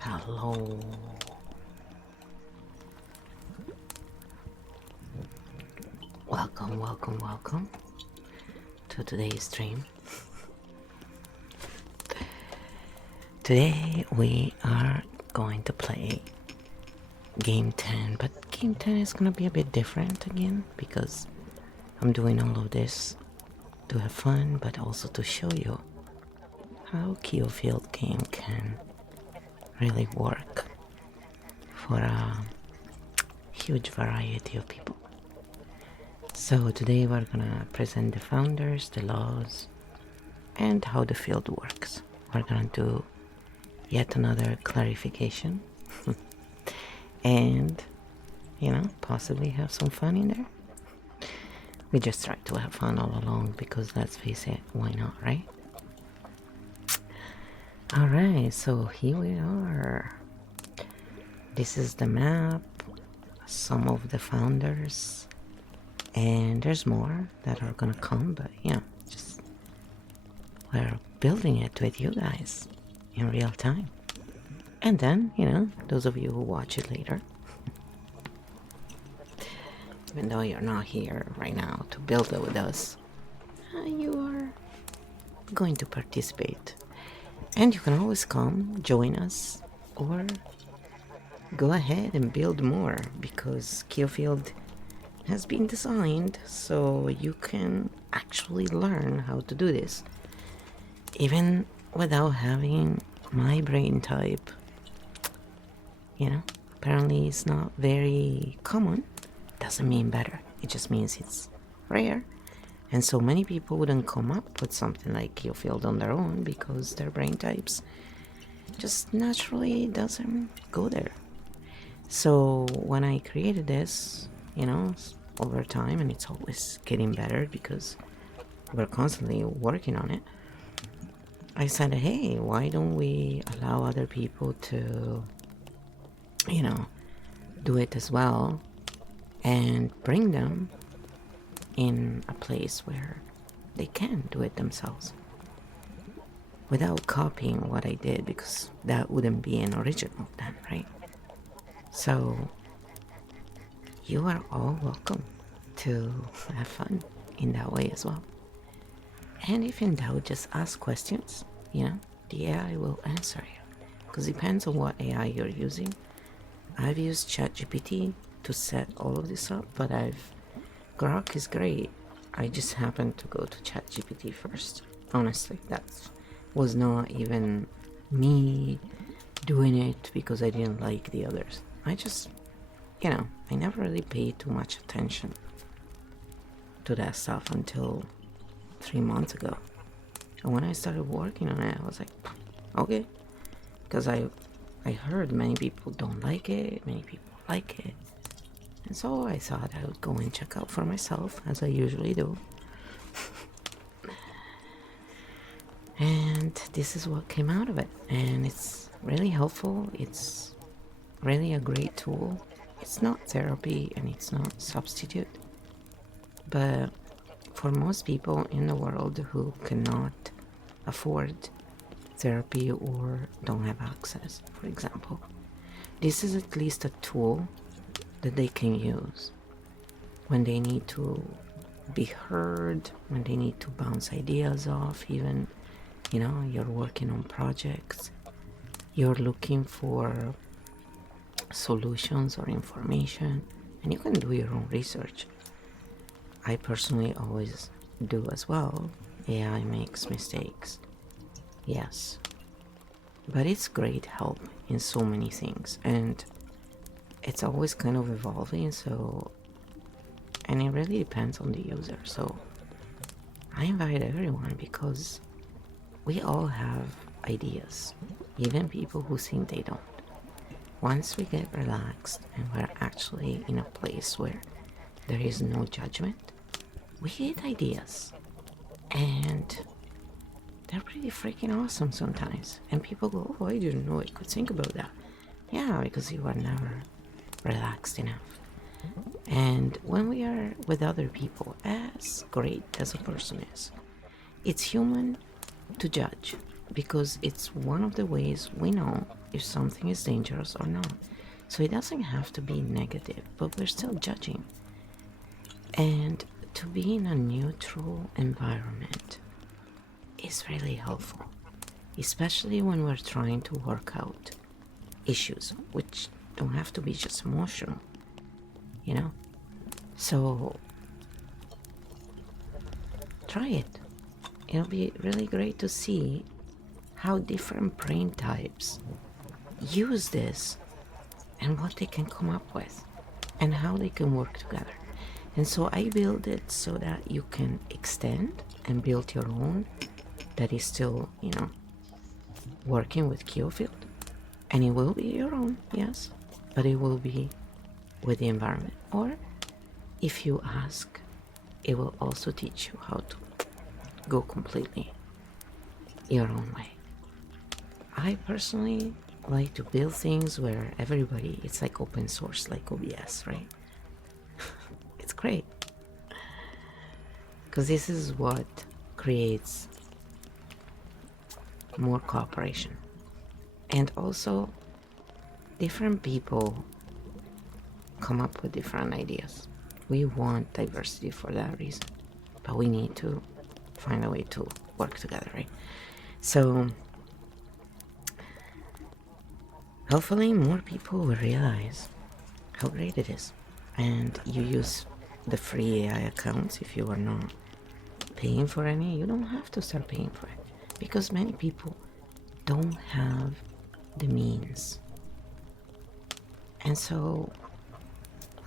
Hello. Welcome to today's stream. Today we are going to play game 10, but game 10 is gonna be a bit different again because I'm doing all of this to have fun, but also to show you how KEO Field game can really work for a huge variety of people. So today we're gonna present the founders, the laws, and how the field works. We're gonna do yet another clarification and, you know, possibly have some fun in there. We just try to have fun all along because let's face it, why not, right? Alright, so here we are. This is the map, some of the founders, and there's more that are gonna come, but yeah, just we're building it with you guys in real time. And then, you know, those of you who watch it later, even though you're not here right now to build it with us, you are going to participate. And you can always come, join us, or go ahead and build more, because KEO Field has been designed so you can actually learn how to do this, even without having my brain type. You know, apparently it's not very common. Doesn't mean better, it just means it's rare. And so many people wouldn't come up with something like KEO Field on their own because their brain types just naturally doesn't go there. So when I created this, you know, over time, and it's always getting better because we're constantly working on it, I said, hey, why don't we allow other people to, you know, do it as well and bring them in a place where they can do it themselves without copying what I did, because that wouldn't be an original then, right? So you are all welcome to have fun in that way as well. And if in doubt, just ask questions, you know, the AI will answer you, because it depends on what AI you're using. I've used ChatGPT to set all of this up, but Grok is great. I just happened to go to ChatGPT first. Honestly, that was not even me doing it because I didn't like the others. I just, you know, I never really paid too much attention to that stuff until 3 months ago. And when I started working on it, I was like, okay. Because I heard many people don't like it, many people like it. And so I thought I would go and check out for myself, as I usually do. And this is what came out of it. And it's really helpful. It's really a great tool. It's not therapy and it's not substitute. But for most people in the world who cannot afford therapy or don't have access, for example, this is at least a tool that they can use when they need to be heard, when they need to bounce ideas off, even, you know, you're working on projects, you're looking for solutions or information, and you can do your own research. I personally always do as well. AI makes mistakes, yes, but it's great help in so many things, and it's always kind of evolving, so, and it really depends on the user. So I invite everyone because we all have ideas, even people who think they don't. Once we get relaxed and we're actually in a place where there is no judgment, we get ideas, and they're pretty freaking awesome sometimes. And people go, oh, I didn't know I could think about that. Yeah, because you are never relaxed enough. And when we are with other people, as great as a person is, it's human to judge, because it's one of the ways we know if something is dangerous or not. So it doesn't have to be negative, but we're still judging. And to be in a neutral environment is really helpful, especially when we're trying to work out issues, which don't have to be just emotional, you know? So try it. It'll be really great to see how different brain types use this and what they can come up with and how they can work together. And so I build it so that you can extend and build your own that is still, you know, working with KEO Field. And it will be your own, yes, but it will be with the environment. Or if you ask, it will also teach you how to go completely your own way. I personally like to build things where everybody, it's like open source, like OBS, right? It's great. Because this is what creates more cooperation. And also, different people come up with different ideas. We want diversity for that reason, but we need to find a way to work together, right? So hopefully more people will realize how great it is, and you use the free AI accounts. If you are not paying for any, you don't have to start paying for it, because many people don't have the means. And so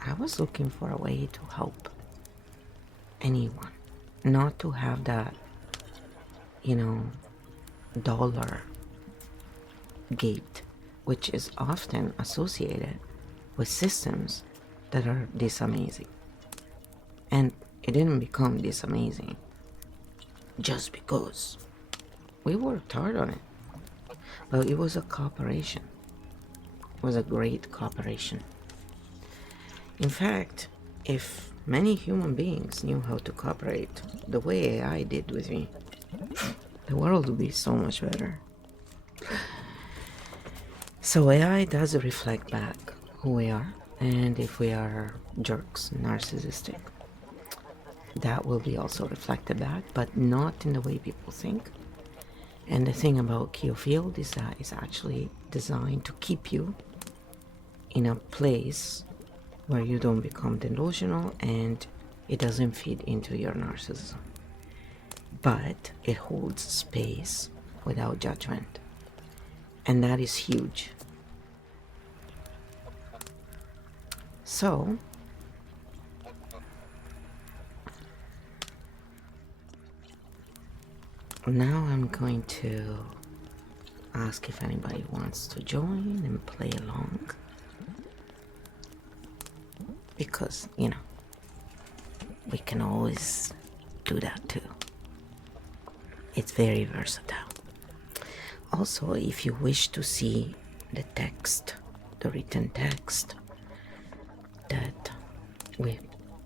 I was looking for a way to help anyone, not to have that, dollar gate, which is often associated with systems that are this amazing. And it didn't become this amazing just because we worked hard on it. But it was a cooperation. It was a great cooperation. In fact, if many human beings knew how to cooperate the way AI did with me, the world would be so much better. So AI does reflect back who we are, and if we are jerks, narcissistic, that will be also reflected back, but not in the way people think. And the thing about KEO Field is that it's actually designed to keep you in a place where you don't become delusional and it doesn't feed into your narcissism. But it holds space without judgment. And that is huge. So, now I'm going to ask if anybody wants to join and play along. Because, we can always do that too. It's very versatile. Also, if you wish to see the text, the written text that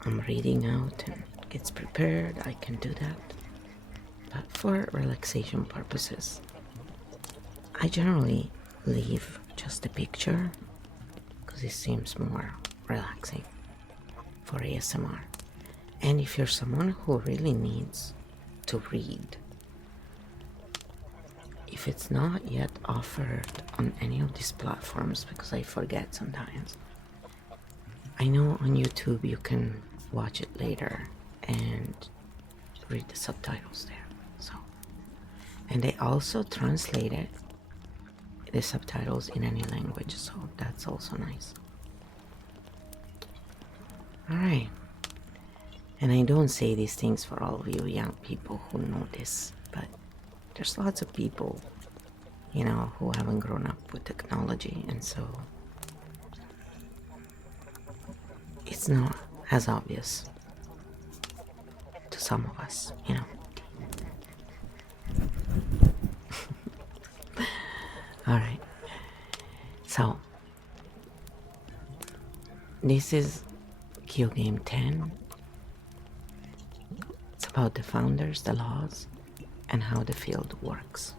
I'm reading out and gets prepared, I can do that. But for relaxation purposes, I generally leave just the picture because it seems more relaxing for ASMR. And if you're someone who really needs to read, if it's not yet offered on any of these platforms, because I forget sometimes, I know on YouTube you can watch it later and read the subtitles there. So, and they also translated the subtitles in any language, so that's also nice. Alright, and I don't say these things for all of you young people who know this, but there's lots of people, who haven't grown up with technology, and so it's not as obvious to some of us, Alright, so this is KEO Game 10. It's about the founders, the laws, and how the field works.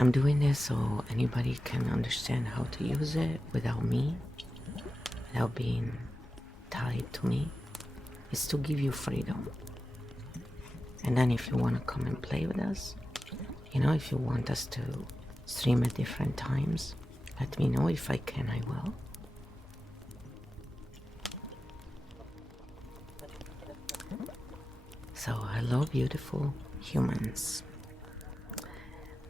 I'm doing this so anybody can understand how to use it without me, without being tied to me. It's to give you freedom. And then if you want to come and play with us, if you want us to stream at different times, let me know. If I can, I will. So, hello beautiful humans.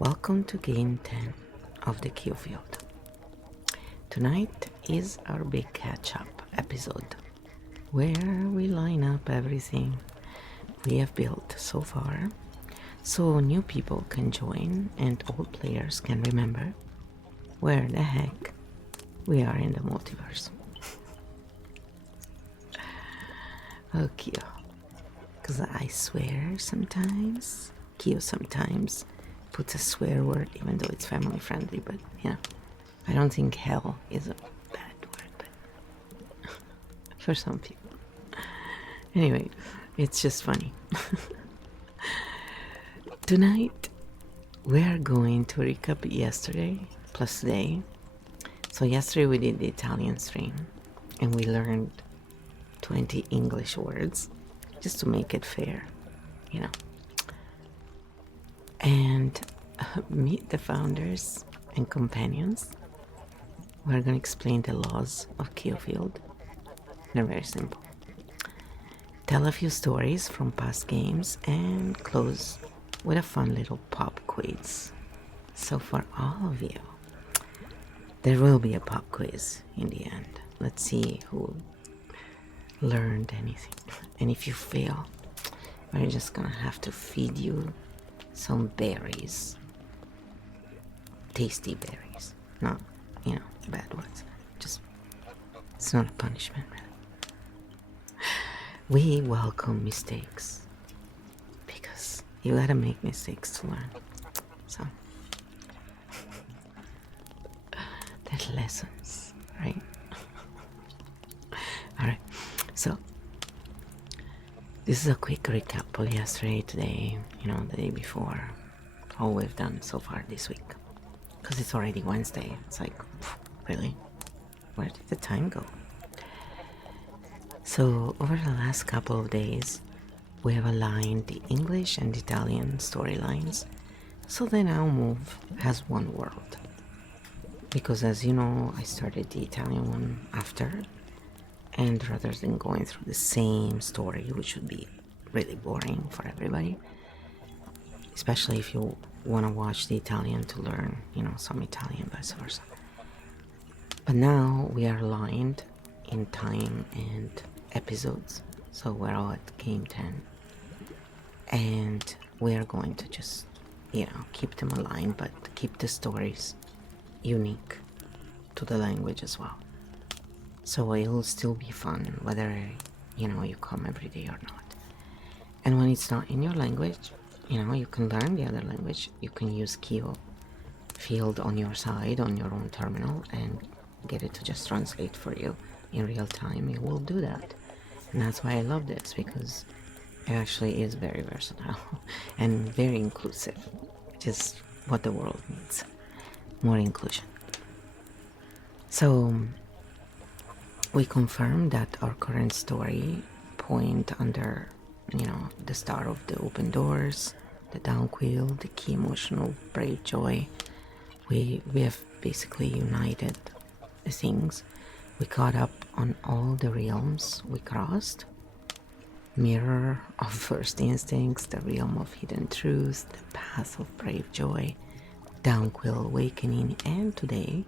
Welcome to Game 10 of the KEO Field. Tonight is our big catch-up episode, where we line up everything we have built so far, so new people can join and old players can remember where the heck We are in the multiverse. Oh, KEO. Because I swear sometimes. KEO sometimes puts a swear word even though it's family friendly, but you know, I don't think hell is a bad word, but for some people. Anyway, it's just funny. Tonight, we are going to recap yesterday plus today. So yesterday we did the Italian stream and we learned 20 English words just to make it fair, you know. And meet the founders and companions. We're going to explain the laws of KEO Field. They're very simple. Tell a few stories from past games and close with a fun little pop quiz. So for all of you, there will be a pop quiz in the end. Let's see who learned anything. And if you fail, we're just gonna have to feed you some berries. Tasty berries. Not, you know, bad ones. Just, it's not a punishment, really. We welcome mistakes because you gotta make mistakes to learn. So, they're lessons, right? Alright, so this is a quick recap of yesterday, today, you know, the day before, all we've done so far this week. Because it's already Wednesday. It's like, really? Where did the time go? So, over the last couple of days, we have aligned the English and Italian storylines so they now move as one world. Because as you know, I started the Italian one after, and rather than going through the same story, which would be really boring for everybody, especially if you want to watch the Italian to learn, you know, some Italian, vice versa. But now we are aligned in time and episodes, so we're all at game 10, and we are going to just, you know, keep them aligned, but keep the stories unique to the language as well. So it'll still be fun whether, you know, you come every day or not. And when it's not in your language, you know, you can learn the other language. You can use KEO Field on your side, on your own terminal, and get it to just translate for you in real time. It will do that. And that's why I love this, because it actually is very versatile and very inclusive, which is what the world needs. More inclusion. So we confirmed that our current story point under, you know, the star of the open doors, the down quill, the key emotional brave joy. We have basically united the things. We caught up on all the realms we crossed. Mirror of first instincts, the realm of hidden truth, the path of brave joy, down quill awakening, and today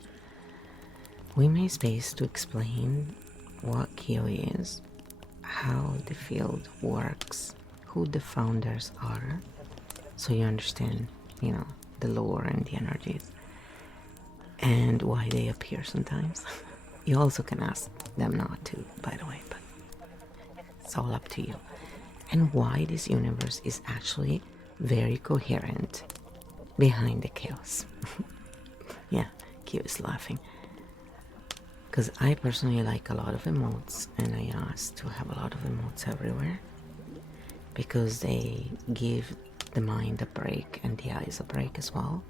we made space to explain what KEO is, how the field works, who the founders are, so you understand, you know, the lore and the energies, and why they appear sometimes. You also can ask them not to, by the way, but it's all up to you. And why this universe is actually very coherent behind the chaos. Yeah, KEO is laughing. Because I personally like a lot of emotes, and I asked to have a lot of emotes everywhere because they give the mind a break and the eyes a break as well.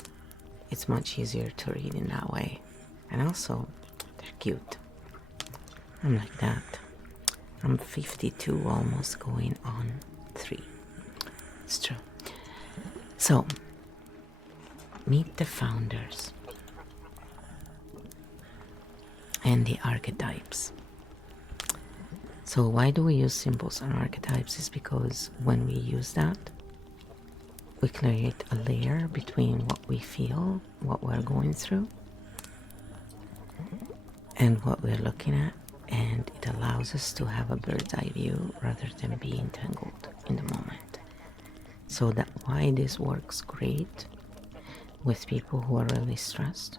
It's much easier to read in that way. And also, they're cute. I'm like that. I'm 52, almost going on 3. It's true. So, meet the founders and the archetypes. So why do we use symbols and archetypes? Is because when we use that, we create a layer between what we feel, what we're going through, and what we're looking at, and it allows us to have a bird's eye view rather than be entangled in the moment. So that why this works great with people who are really stressed,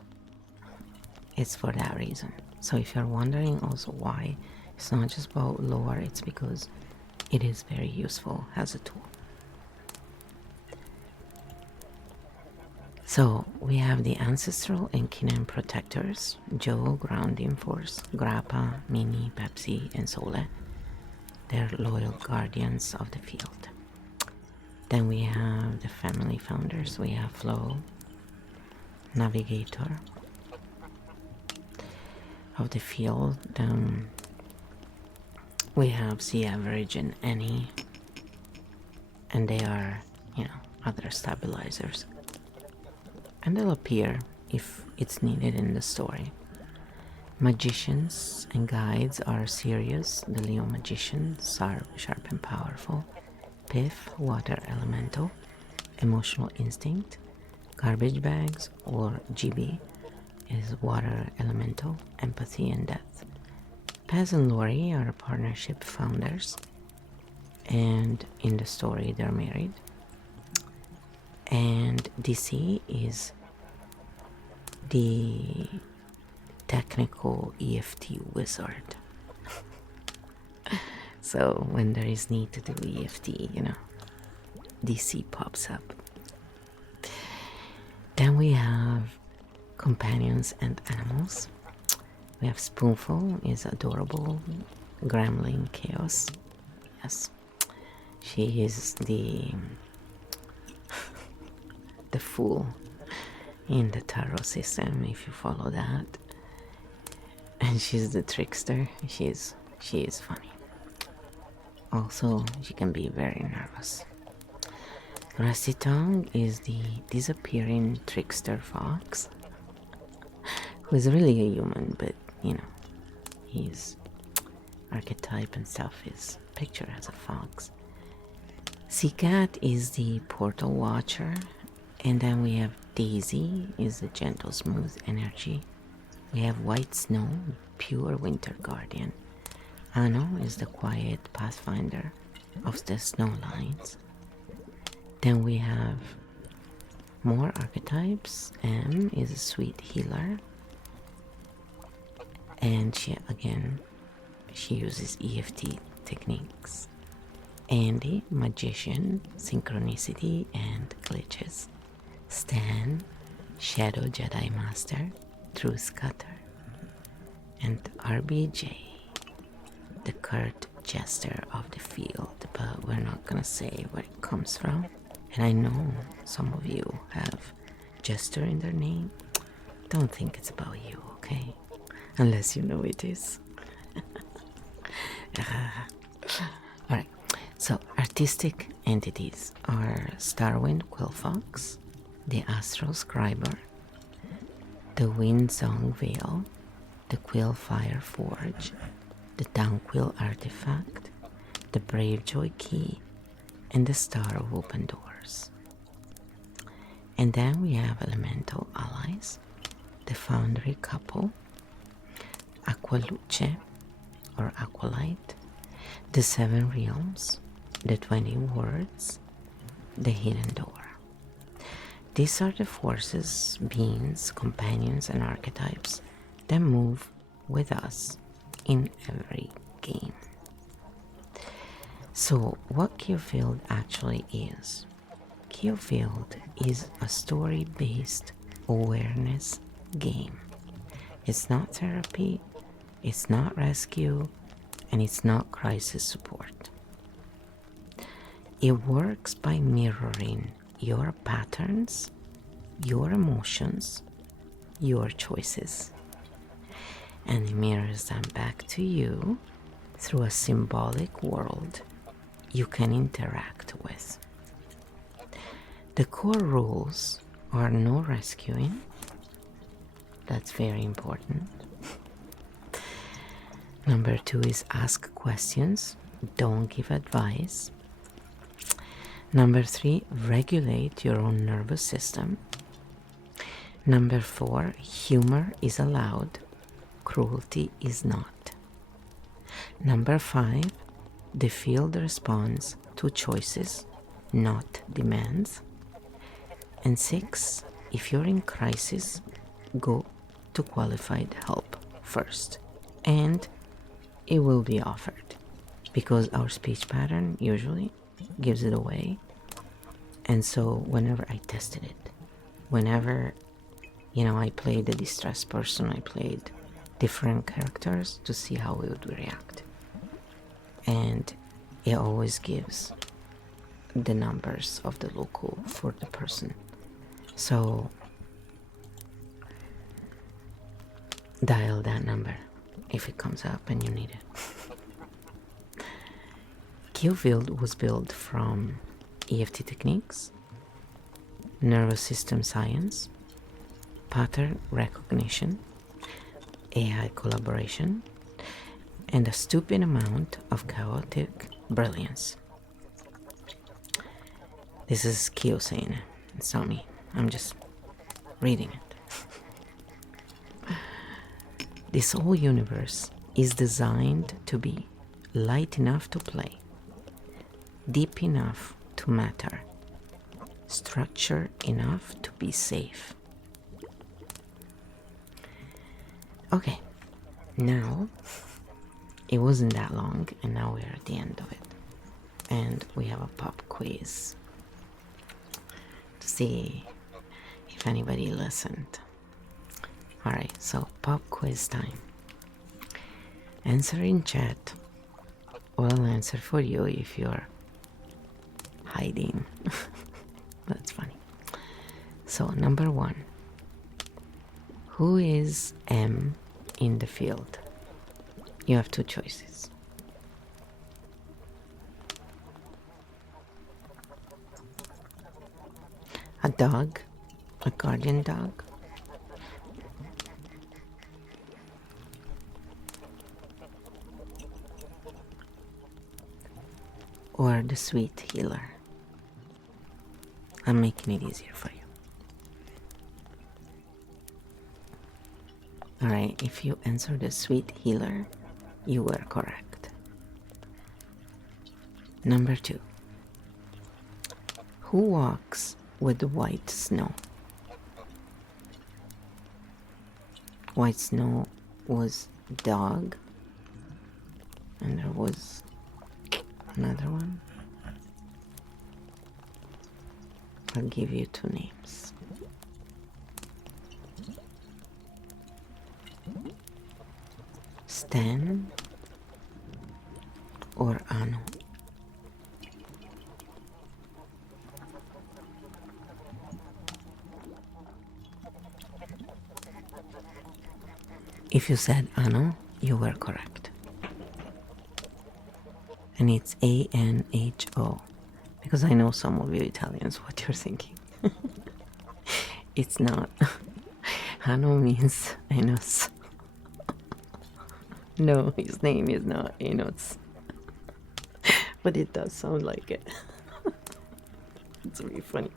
it's for that reason. So if you're wondering also why it's not just about lore, it's because it is very useful as a tool. So we have the Ancestral and Kinnan Protectors, Joe, Grounding Force, Grappa, Mini, Pepsi, and Sole. They're loyal guardians of the field. Then we have the Family Founders. We have Flo, Navigator of the field. We have the Average and Annie, and they are, you know, other stabilizers. And they'll appear if it's needed in the story. Magicians and Guides are Sirius, the Leo Magician, sharp and powerful. Piff, Water Elemental, Emotional Instinct. Garbage Bags, or GB, is Water Elemental, Empathy and Death. Pez and Lori are partnership founders, and in the story they're married. And DC is the technical EFT wizard. So when there is need to do EFT, you know, DC pops up. Then we have companions and animals. We have Spoonful, is adorable gremlin chaos. Yes, she is the fool in the tarot system, if you follow that. And she's the trickster. She is funny. Also, she can be very nervous. Rusty Tongue is the disappearing trickster fox, who is really a human, but you know, his archetype and stuff is pictured as a fox. Seacat is the portal watcher, and then we have Daisy, is the gentle, smooth energy. We have White Snow, pure winter guardian. Ano is the quiet pathfinder of the snow lines. Then we have more archetypes. M is a sweet healer, and she uses EFT techniques. Andy, magician, synchronicity and glitches. Stan, shadow Jedi master, truth cutter. And RBJ, the curt jester of the field, but we're not gonna say where it comes from. And I know some of you have jester in their name. Don't think it's about you, okay? Unless you know it is. Alright, so artistic entities are Starwind Quillfox, the Astral Scriber, the Windsong Veil, the Quillfire Forge, the Downquill Artifact, the Bravejoy Key, and the Star of Open Doors. And then we have elemental allies, the Foundry Couple, Aqualuce or Aqualite, the 7 Realms, the 20 Words, the Hidden Door. These are the forces, beings, companions, and archetypes that move with us in every game. So what KEO Field actually is? KEO Field is a story-based awareness game. It's not therapy, it's not rescue, and it's not crisis support. It works by mirroring your patterns, your emotions, your choices, and it mirrors them back to you through a symbolic world you can interact with. The core rules are no rescuing. That's very important. Number 2 is ask questions, don't give advice. Number 3, regulate your own nervous system. Number 4, humor is allowed, cruelty is not. Number 5, the field responds to choices, not demands. And 6, if you're in crisis, go to qualified help first, and it will be offered because our speech pattern usually gives it away. And so whenever I tested it, whenever I played the distressed person, I played different characters to see how it would react, and it always gives the numbers of the local for the person. So dial that number if it comes up and you need it. KEO Field was built from EFT techniques, nervous system science, pattern recognition, AI collaboration, and a stupid amount of chaotic brilliance. This is KEO saying it. It's not me. I'm just reading it. This whole universe is designed to be light enough to play, deep enough to matter, structured enough to be safe. Okay, now it wasn't that long, and now we're at the end of it, and we have a pop quiz to see if anybody listened. Alright, so pop quiz time. Answer in chat, or I'll answer for you if you're hiding. That's funny. So, number 1. Who is M in the field? You have 2 choices. A dog, a guardian dog, or the sweet healer. I'm making it easier for you. Alright, if you answer the sweet healer, you were correct. Number 2. Who walks with the white snow? White snow was dog, and there was another one. I'll give you 2 names. Stan or Anu. If you said Anu, you were correct. And it's A-N-H-O, because I know some of you Italians what you're thinking. It's not. Anu means Enos. No, his name is not Enos. But it does sound like it. It's really funny.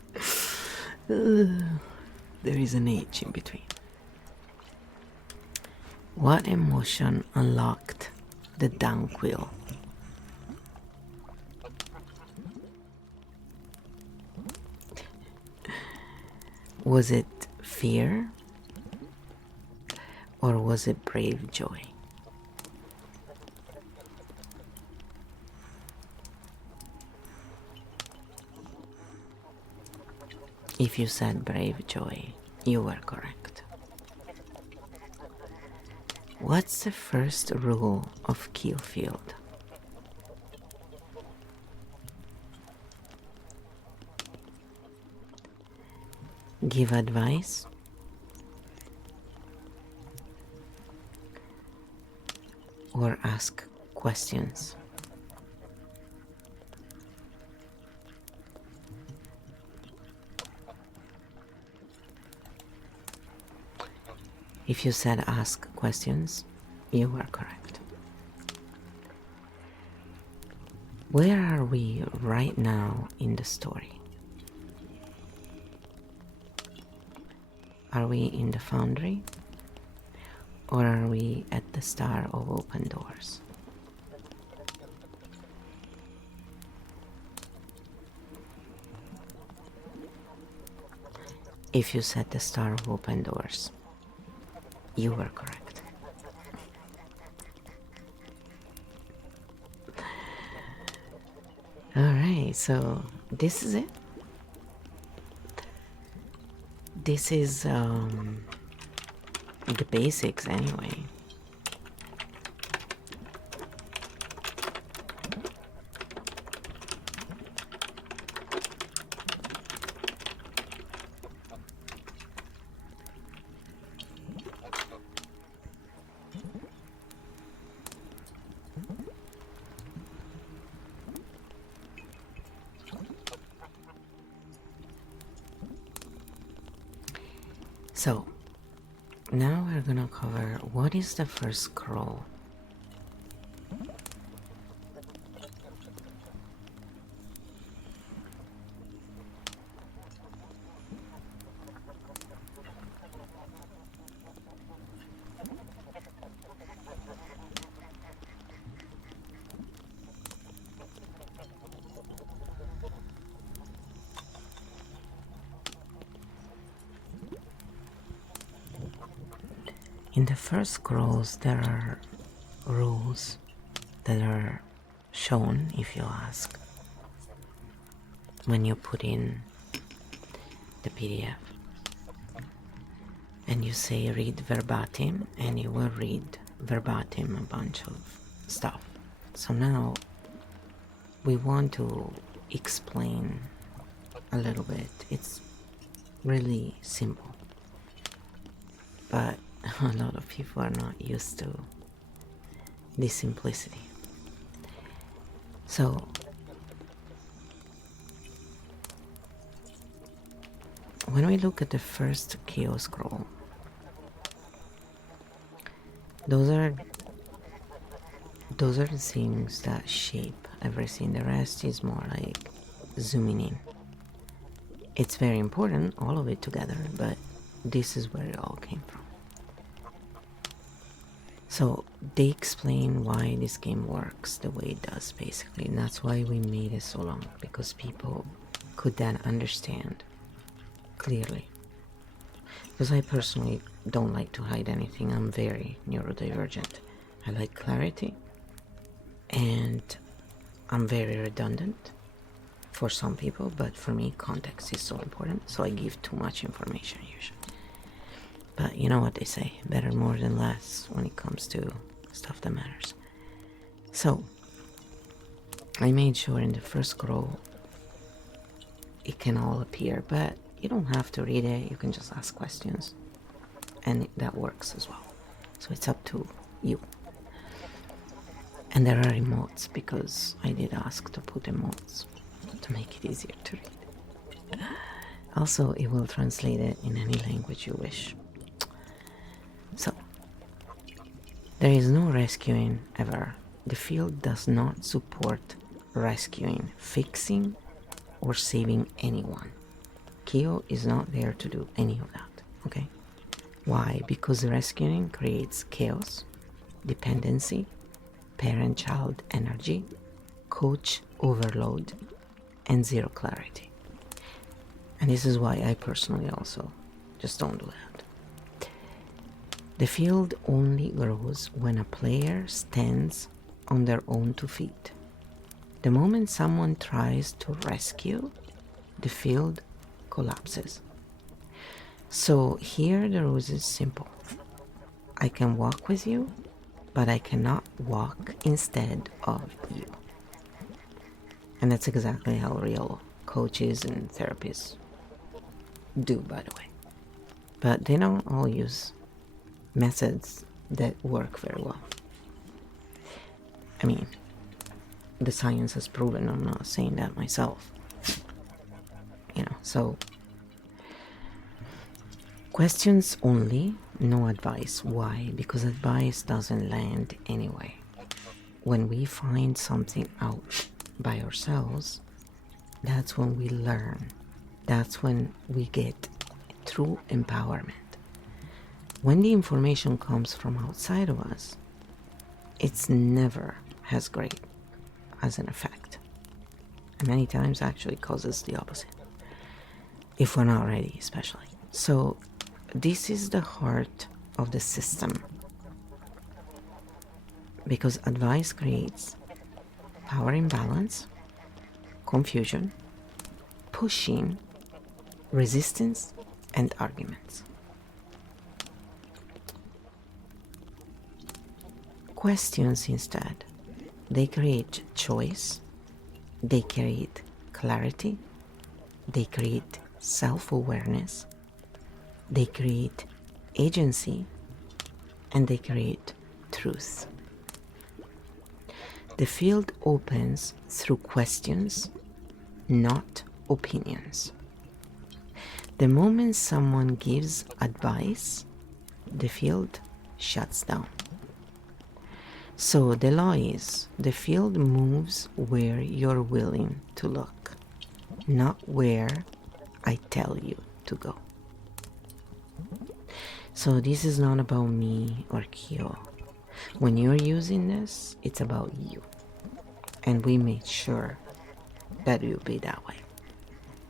There is an H in between. What emotion unlocked the down quill? Was it fear? Or was it brave joy? If you said brave joy, you were correct. What's the first rule of KEO Field? Give advice, or ask questions. If you said ask questions, you were correct. Where are we right now in the story? Are we in the foundry? Or are we at the Star of Open Doors? If you said the Star of Open Doors, You were correct. Alright, so this is it. This is the basics anyway. So now we're gonna cover what is the first scroll. In the first scrolls, there are rules that are shown, if you ask, when you put in the PDF. And you say read verbatim, and you will read verbatim a bunch of stuff. So now we want to explain a little bit. It's really simple, but a lot of people are not used to this simplicity. So when we look at the first KEO scroll, those are the things that shape everything. The rest is more like zooming in. It's very important, all of it together, but this is where it all came from. So they explain why this game works the way it does, basically, and that's why we made it so long, because people could then understand clearly. Because I personally don't like to hide anything. I'm very neurodivergent. I like clarity, and I'm very redundant for some people, but for me context is so important, so I give too much information usually. But you know what they say, better more than less when it comes to stuff that matters. So I made sure in the first scroll it can all appear, but you don't have to read it, you can just ask questions, and that works as well. So it's up to you. And there are emotes, because I did ask to put emotes to make it easier to read. Also, it will translate it in any language you wish. So, there is no rescuing ever. The field does not support rescuing, fixing, or saving anyone. KEO is not there to do any of that, okay? Why? Because rescuing creates chaos, dependency, parent-child energy, coach overload, and zero clarity. And this is why I personally also just don't do that. The field only grows when a player stands on their own 2 feet. The moment someone tries to rescue, the field collapses. So here the rules is simple. I can walk with you, but I cannot walk instead of you. And that's exactly how real coaches and therapists do, by the way. But they don't all use methods that work very well. I mean, the science has proven, I'm not saying that myself. You know, so questions only, no advice. Why? Because advice doesn't land anyway. When we find something out by ourselves, that's when we learn. That's when we get true empowerment. When the information comes from outside of us, it's never as great as an effect. And many times actually causes the opposite. If we're not ready, especially. So this is the heart of the system, because advice creates power imbalance, confusion, pushing, resistance, and arguments. Questions instead, they create choice, they create clarity, they create self-awareness, they create agency, and they create truth. The field opens through questions, not opinions. The moment someone gives advice, the field shuts down. So the law is, the field moves where you're willing to look, not where I tell you to go. So this is not about me or KEO. When you're using this, it's about you. And we made sure that it will be that way.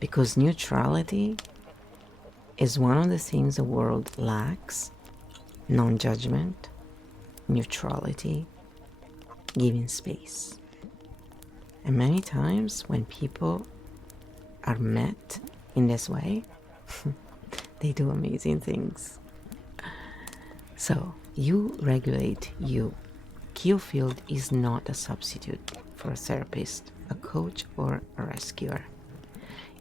Because neutrality is one of the things the world lacks. Non-judgment, neutrality, giving space. And many times when people are met in this way, they do amazing things. So you regulate you. KEO Field is not a substitute for a therapist, a coach, or a rescuer.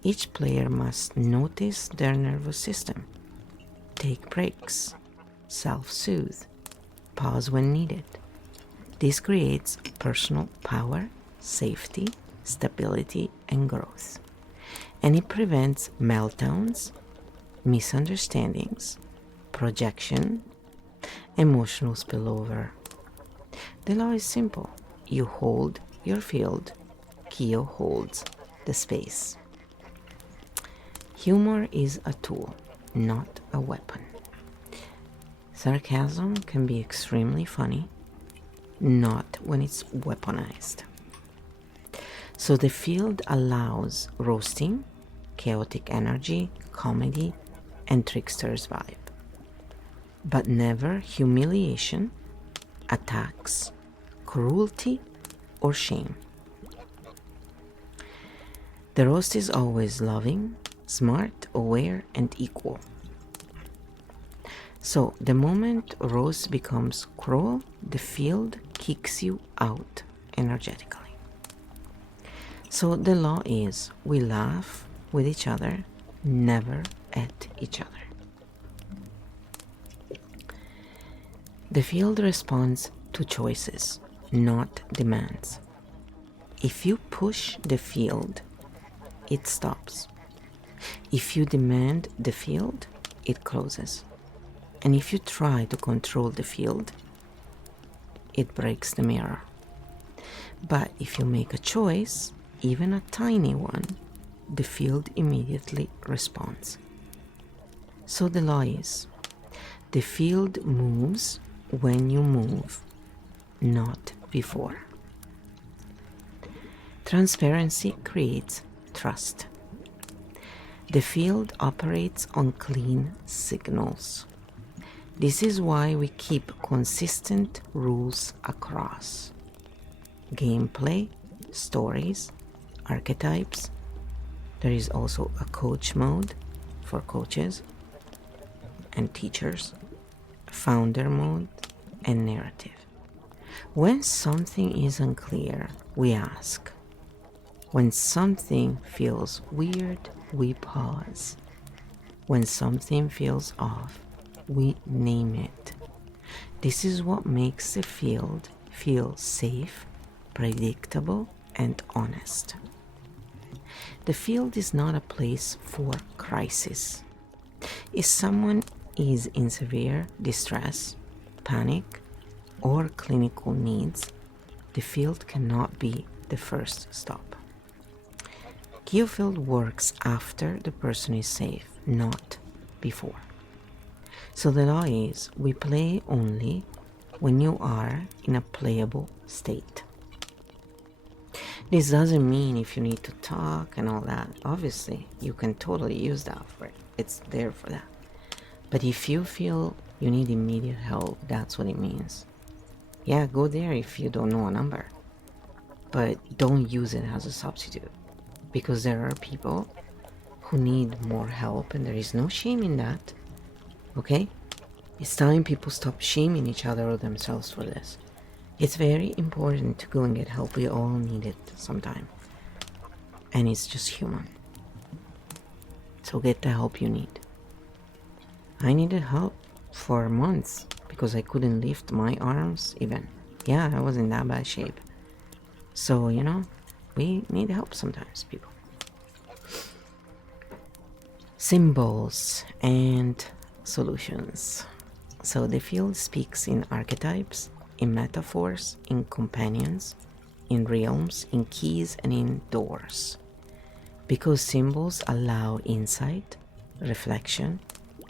Each player must notice their nervous system, take breaks, self-soothe, pause when needed. This creates personal power, safety, stability, and growth. And it prevents meltdowns, misunderstandings, projection, emotional spillover. The law is simple. You hold your field, KEO holds the space. Humor is a tool, not a weapon. Sarcasm can be extremely funny, not when it's weaponized. So the field allows roasting, chaotic energy, comedy, and trickster's vibe, but never humiliation, attacks, cruelty, or shame. The roast is always loving, smart, aware, and equal. So the moment roast becomes cruel, the field kicks you out energetically. So the law is, we laugh with each other, never at each other. The field responds to choices, not demands. If you push the field, it stops. If you demand the field, it closes. And if you try to control the field, it breaks the mirror. But if you make a choice, even a tiny one, the field immediately responds. So the law is, the field moves when you move, not before. Transparency creates trust. The field operates on clean signals. This is why we keep consistent rules across. Gameplay, stories, archetypes. There is also a coach mode for coaches and teachers, founder mode, and narrative. When something is unclear, we ask. When something feels weird, we pause. When something feels off, we name it. This is what makes the field feel safe, predictable, and honest. The field is not a place for crisis. If someone is in severe distress, panic, or clinical needs, the field cannot be the first stop. KEO Field works after the person is safe, not before. So the law is, we play only when you are in a playable state. This doesn't mean if you need to talk and all that. Obviously, you can totally use that for it. It's there for that. But if you feel You need immediate help. That's what it means. Yeah, go there if you don't know a number. But don't use it as a substitute. Because there are people who need more help and there is no shame in that. Okay? It's time people stop shaming each other or themselves for this. It's very important to go and get help. We all need it sometime. And it's just human. So get the help you need. I needed help for months because I couldn't lift my arms even. Yeah, I was in that bad shape. So, you know, we need help sometimes, people. Symbols and solutions. So the field speaks in archetypes, in metaphors, in companions, in realms, in keys, and in doors. Because symbols allow insight, reflection,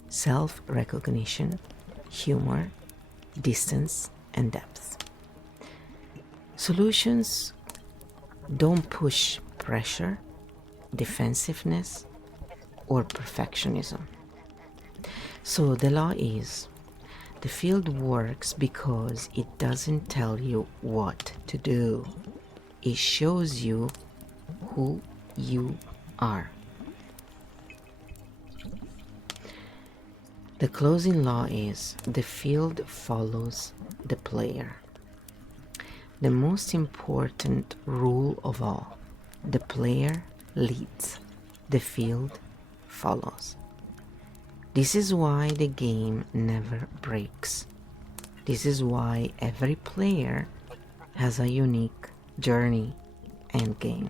self-recognition, humor, distance, and depth. Solutions don't push pressure, defensiveness, or perfectionism. So the law is, the field works because it doesn't tell you what to do. It shows you who you are. The closing law is, the field follows the player. The most important rule of all, the player leads, the field follows. This is why the game never breaks. This is why every player has a unique journey and game.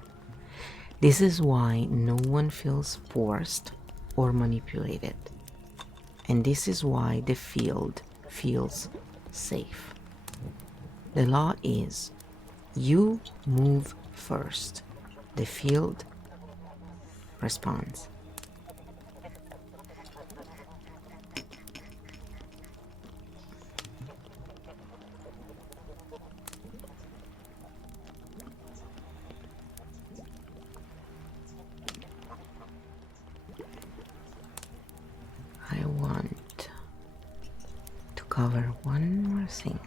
This is why no one feels forced or manipulated. And this is why the field feels safe. The law is, you move first. The field responds. I want to cover one more thing.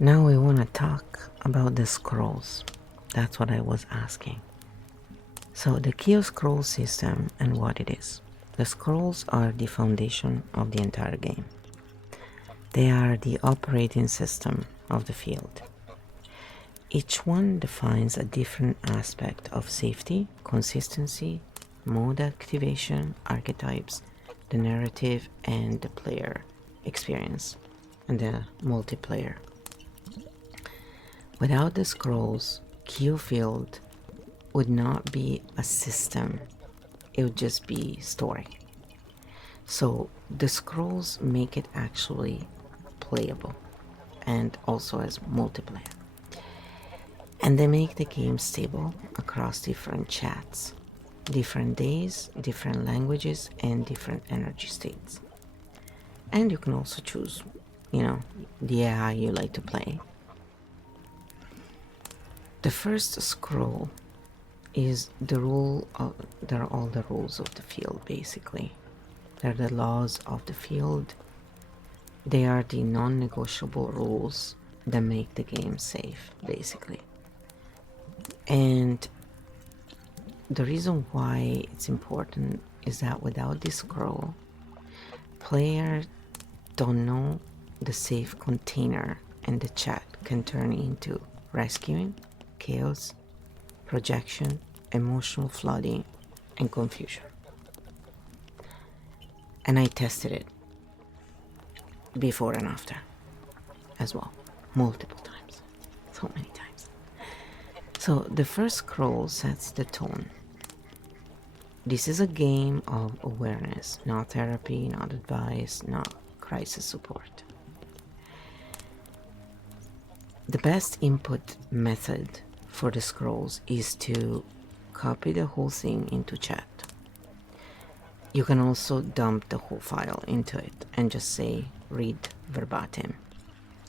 Now we want to talk about the scrolls. That's what I was asking. So the KEO scroll system and what it is. The scrolls are the foundation of the entire game. They are the operating system of the field. Each one defines a different aspect of safety, consistency, mode activation, archetypes, the narrative, and the player experience, and the multiplayer. Without the scrolls, KEO Field would not be a system, it would just be story. So the scrolls make it actually playable and also as multiplayer. And they make the game stable across different chats, different days, different languages, and different energy states. And you can also choose, the AI you like to play. The first scroll is the rule of, they're all the rules of the field basically. They're the laws of the field. They are the non-negotiable rules that make the game safe basically. And the reason why it's important is that without this scroll, players don't know the safe container and the chat can turn into rescuing, chaos, projection, emotional flooding, and confusion. And I tested it before and after as well, multiple times, so many times. So the first scroll sets the tone. This is a game of awareness, not therapy, not advice, not crisis support. The best input method for the scrolls is to copy the whole thing into chat. You can also dump the whole file into it and just say read verbatim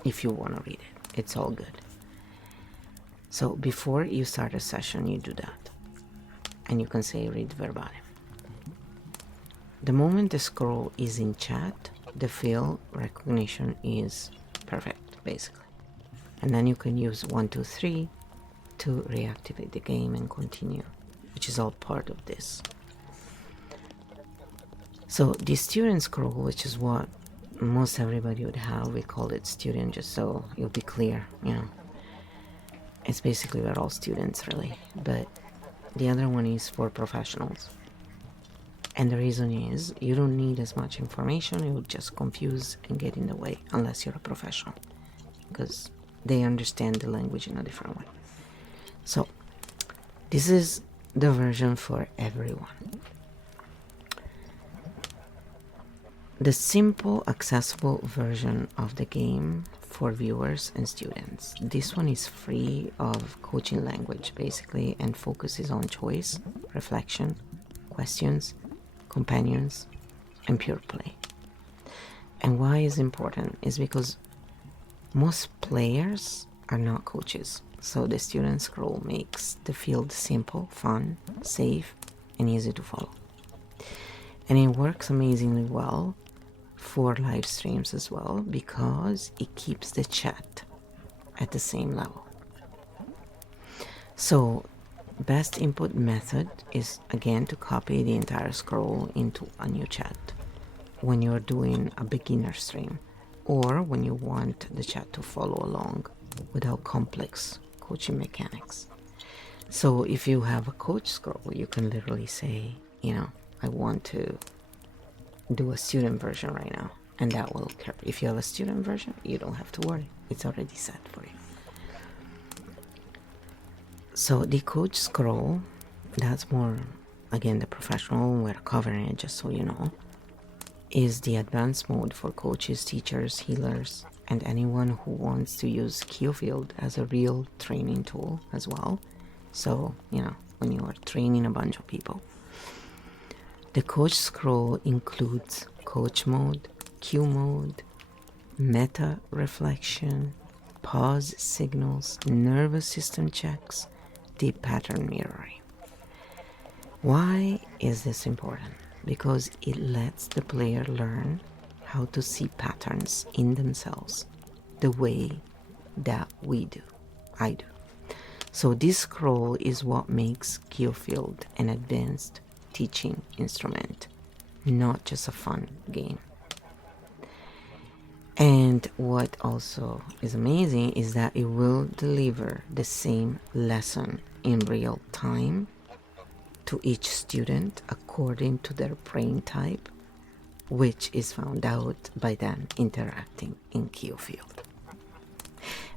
if you want to read it. It's all good. So before you start a session, you do that. And you can say read verbatim. The moment the scroll is in chat, the field recognition is perfect, basically. And then you can use 1, 2, 3 to reactivate the game and continue, which is all part of this. So the student scroll, which is what most everybody would have, we call it student just so you'll be clear, you know. It's basically we're all students really, but the other one is for professionals. And the reason is you don't need as much information, it will just confuse and get in the way unless you're a professional, because they understand the language in a different way. So this is the version for everyone. The simple, accessible version of the game for viewers and students. This one is free of coaching language, basically, and focuses on choice, reflection, questions, companions, and pure play. And why is important is because most players are not coaches. So the student scroll makes the field simple, fun, safe, and easy to follow. And it works amazingly well for live streams as well because it keeps the chat at the same level. So best input method is again to copy the entire scroll into a new chat when you're doing a beginner stream or when you want the chat to follow along without complex coaching mechanics. So if you have a coach scroll, you can literally say, you know, I want to do a student version right now, and that will occur. If you have a student version, you don't have to worry, it's already set for you. So the coach scroll, that's more again the professional, we're covering it just so you know, is the advanced mode for coaches, teachers, healers, and anyone who wants to use KEO Field as a real training tool as well. So, you know, when you are training a bunch of people. The coach scroll includes coach mode, cue mode, meta reflection, pause signals, nervous system checks, deep pattern mirroring. Why is this important? Because it lets the player learn how to see patterns in themselves the way that we do, I do. So this scroll is what makes KEO Field an advanced teaching instrument, not just a fun game. And what also is amazing is that it will deliver the same lesson in real time to each student according to their brain type, which is found out by them interacting in KEO Field.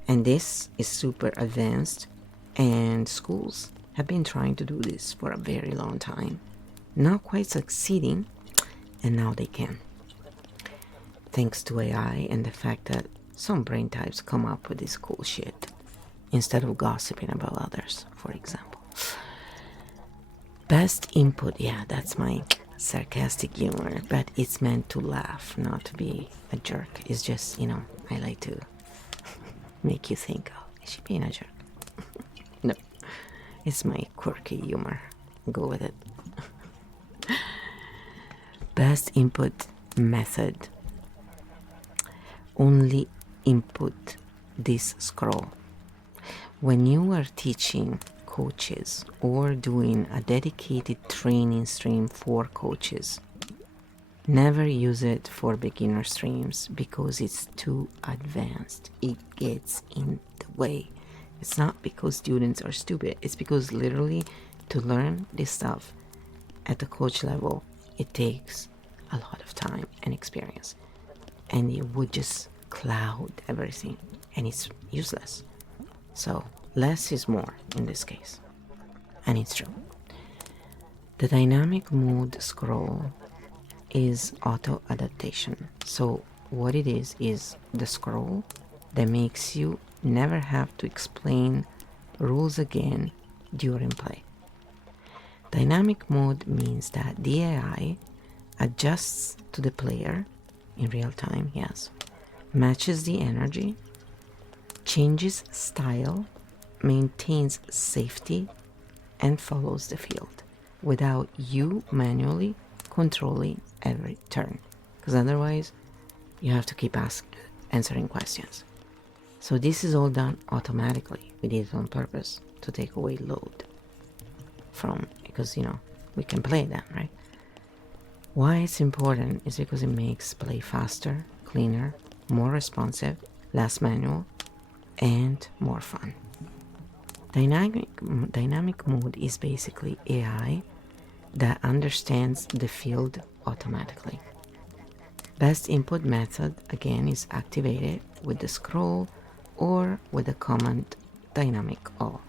And this is super advanced, and schools have been trying to do this for a very long time, not quite succeeding, and now they can. Thanks to AI and the fact that some brain types come up with this cool shit instead of gossiping about others, for example. Best input, yeah, that's my sarcastic humor, but it's meant to laugh, not to be a jerk. It's just, you know, I like to make you think, oh, is she being a jerk? No, it's my quirky humor. Go with it. Best input method. Only input this scroll. When you are teaching coaches or doing a dedicated training stream for coaches, never use it for beginner streams because it's too advanced. It gets in the way. It's not because students are stupid. It's because literally to learn this stuff at the coach level, it takes a lot of time and experience. And it would just cloud everything. And it's useless. So less is more in this case. And it's true. The dynamic mode scroll is auto adaptation. So what it is the scroll that makes you never have to explain rules again during play. Dynamic mode means that the AI adjusts to the player in real time, yes, matches the energy, changes style, maintains safety, and follows the field without you manually controlling every turn, because otherwise you have to keep answering questions. So this is all done automatically. We did it on purpose to take away load from, because we can play then, right? Why it's important is because it makes play faster, cleaner, more responsive, less manual, and more fun. Dynamic mode is basically AI that understands the field automatically. Best input method again is activated with the scroll or with the command dynamic all.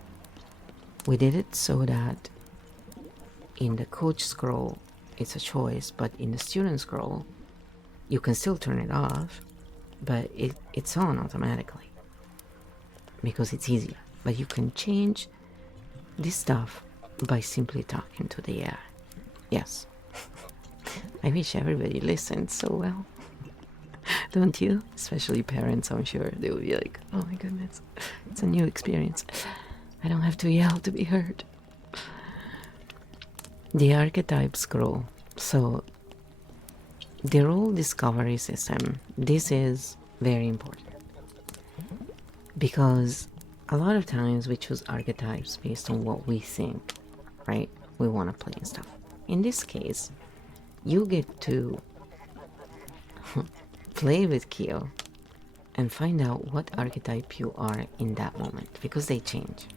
We did it so that in the coach scroll it's a choice, but in the student scroll you can still turn it off, but it's on automatically because it's easier. But you can change this stuff by simply talking to the AI. Yes. I wish everybody listened so well. Don't you? Especially parents, I'm sure. They will be like, oh my goodness, it's a new experience. I don't have to yell to be heard. The archetype scroll. So, the role discovery system. This is very important. Because a lot of times we choose archetypes based on what we think, right? We want to play and stuff. In this case, you get to play with KEO and find out what archetype you are in that moment, because they change.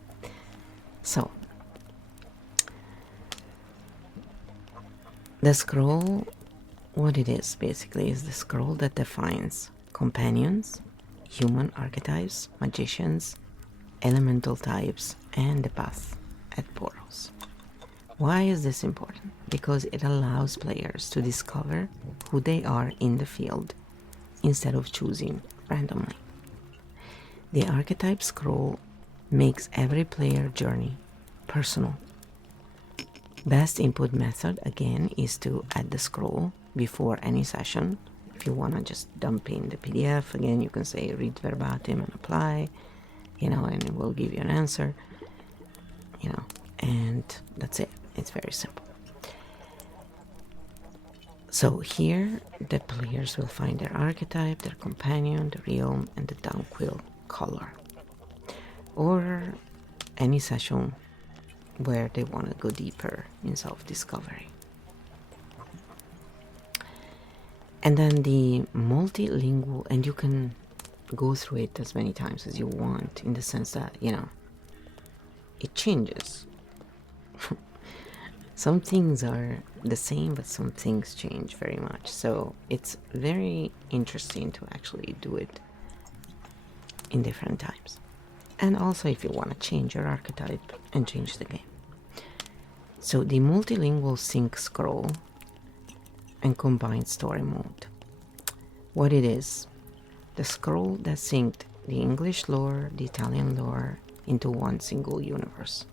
So, the scroll, what it is basically is the scroll that defines companions, human archetypes, magicians, elemental types, and the path at portals. Why is this important? Because it allows players to discover who they are in the field instead of choosing randomly. The archetype scroll makes every player journey personal. Best input method again is to add the scroll before any session. If you want to just dump in the PDF, again you can say read verbatim and apply, and it will give you an answer, and that's it. It's very simple. So here the players will find their archetype, their companion, the realm, and the downquill color. Or any session where they want to go deeper in self-discovery. And then the multilingual, and you can go through it as many times as you want, in the sense that, it changes. Some things are the same, but some things change very much. So it's very interesting to actually do it in different times. And also if you want to change your archetype and change the game. So the multilingual sync scroll and combined story mode. What it is, the scroll that synced the English lore, the Italian lore into one single universe.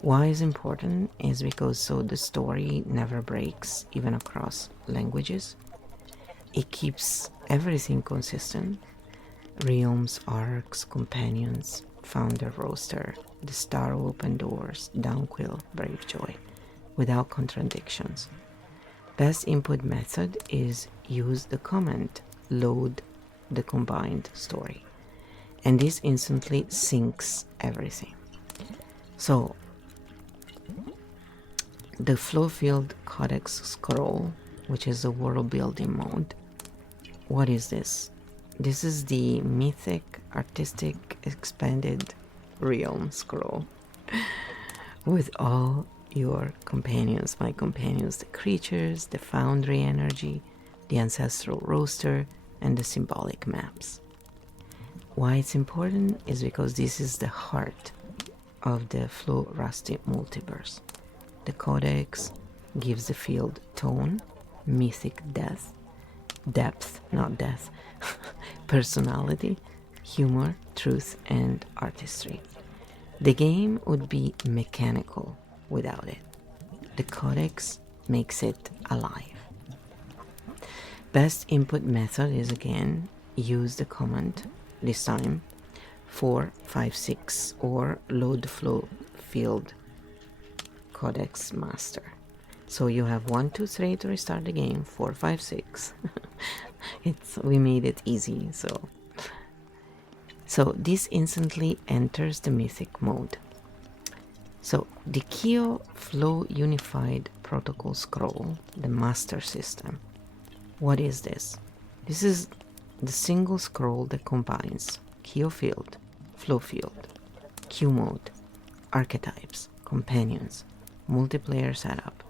Why is important is because so the story never breaks even across languages. It keeps everything consistent. Realms, arcs, companions, founder roster, the star open doors, downquill, brave joy, without contradictions. Best input method is use the command load the combined story, and this instantly syncs everything. So the flow field codex scroll, which is the world building mode, what is this? this is the Mythic Artistic Expanded Realm scroll with all your companions, my companions, the creatures, the foundry energy, the ancestral roster, and the symbolic maps. Why it's important is because this is the heart of the Flow Rusty multiverse. The Codex gives the field tone, mythic depth, not death, personality, humor, truth, and artistry. The game would be mechanical without it. The Codex makes it alive. Best input method is again use the command, this time 456 or load flow field Codex master. So you have 1, 2, 3 to restart the game, 4, 5, 6. We made it easy. So this instantly enters the mythic mode. So the KEO Flow Unified Protocol Scroll, the master system. What is this? This is the single scroll that combines KEO Field, Flow Field, Q Mode, archetypes, companions, multiplayer setup,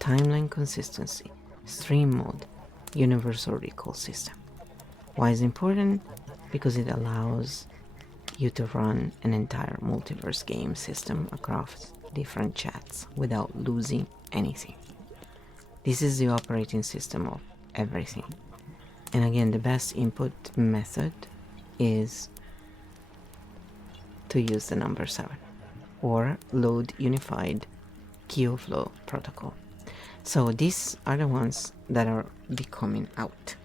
timeline consistency, stream mode, universal recall system. Why is it important? Because it allows you to run an entire multiverse game system across different chats without losing anything. This is the operating system of everything. And again, the best input method is to use the number 7 or load unified KEO Flow protocol. So these are the ones that are becoming out.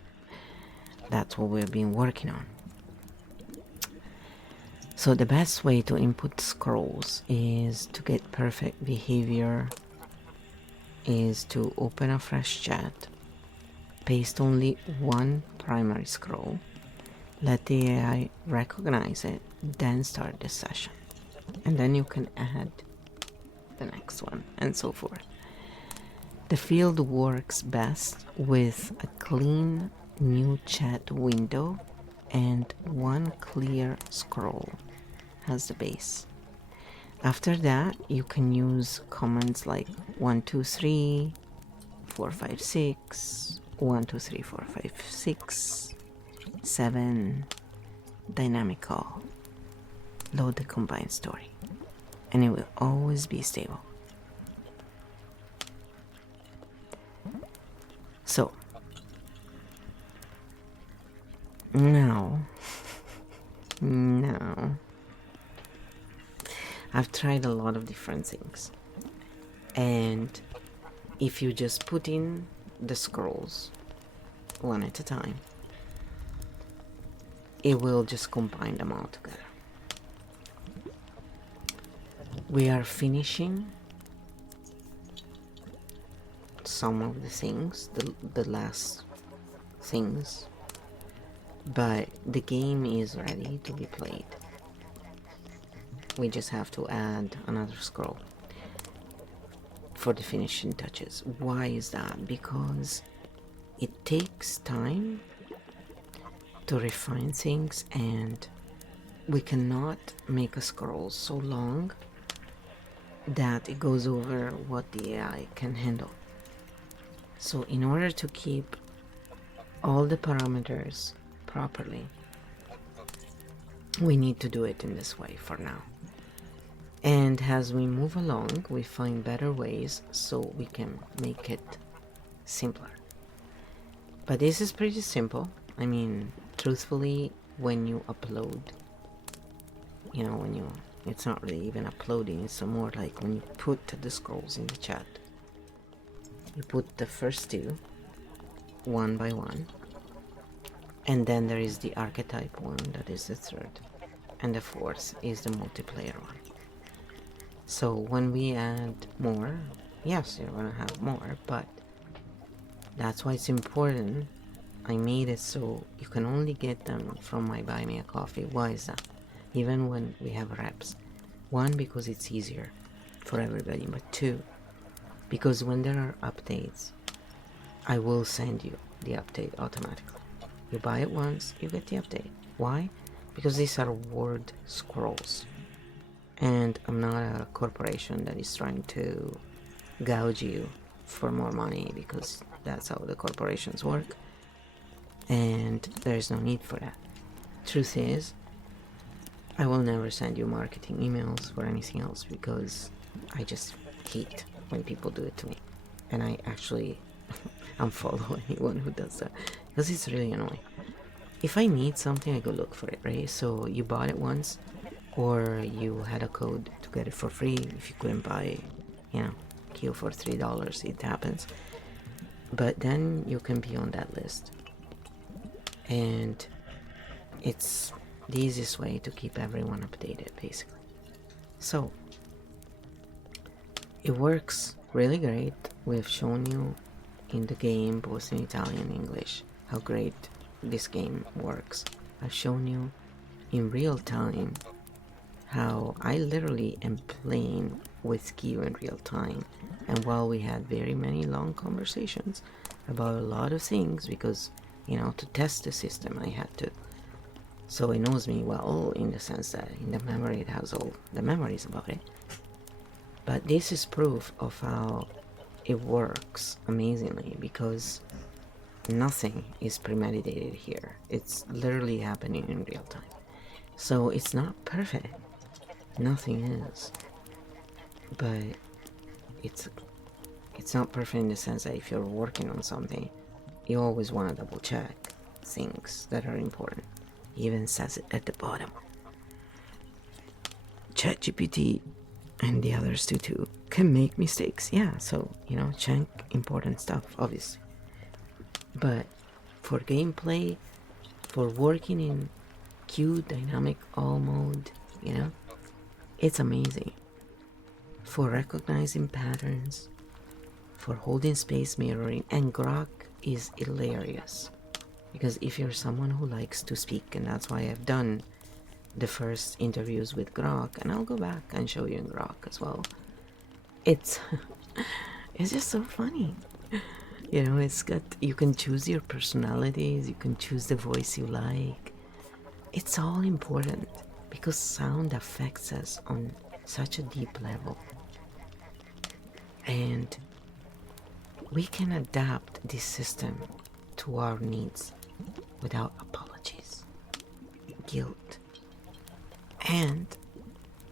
That's what we've been working on. So the best way to input scrolls is to get perfect behavior is to open a fresh chat, paste only one primary scroll, let the AI recognize it, then start the session. And then you can add the next one and so forth. The field works best with a clean new chat window and one clear scroll as the base. After that, you can use commands like 1, 2, 3, 4, 5, 6, 1, 2, 3, 4, 5, 6, 7, dynamic call, load the combined story, and it will always be stable. So now I've tried a lot of different things, and if you just put in the scrolls one at a time, it will just combine them all together. We are finishing some of the things, the last things, but the game is ready to be played. We just have to add another scroll for the finishing touches. Why is that? Because it takes time to refine things, and we cannot make a scroll so long that it goes over what the AI can handle. So in order to keep all the parameters properly, we need to do it in this way for now. And as we move along, we find better ways so we can make it simpler. But this is pretty simple. I mean, truthfully, when you upload, it's not really even uploading, it's more like when you put the scrolls in the chat. You put the first two, one by one, and then there is the archetype one, that is the third, and the fourth is the multiplayer one. So when we add more, yes, you're gonna have more, but that's why it's important. I made it so you can only get them from my Buy Me a Coffee. Why is that? Even when we have reps. 1, because it's easier for everybody, but 2, because when there are updates, I will send you the update automatically. You buy it once, you get the update. Why? Because these are word scrolls. And I'm not a corporation that is trying to gouge you for more money, because that's how the corporations work. And there's no need for that. Truth is, I will never send you marketing emails or anything else, because I just hate when people do it to me. And I actually unfollow anyone who does that, because it's really annoying. If I need something, I go look for it, right? So you bought it once, or you had a code to get it for free. If you couldn't buy, KEO for $3, it happens. But then you can be on that list. And it's the easiest way to keep everyone updated, basically. So it works really great. We've shown you in the game, both in Italian and English, how great this game works. I've shown you in real time how I literally am playing with KEO in real time. And while we had very many long conversations about a lot of things, because to test the system I had to, so it knows me well, in the sense that in the memory it has all the memories about it. But this is proof of how it works amazingly, because nothing is premeditated here. It's literally happening in real time. So it's not perfect, nothing is, but it's not perfect in the sense that if you're working on something, you always want to double check things that are important. It even says it at the bottom. ChatGPT and the others too can make mistakes. Yeah, so check important stuff, obviously. But for gameplay, for working in KEO dynamic all mode, it's amazing. For recognizing patterns, for holding space mirroring, and Grok is hilarious. Because if you're someone who likes to speak, and that's why I've done the first interviews with Grok, and I'll go back and show you in Grok as well. It's just so funny. It's got, you can choose your personalities, you can choose the voice you like. It's all important because sound affects us on such a deep level. And we can adapt this system to our needs without apologies, guilt. And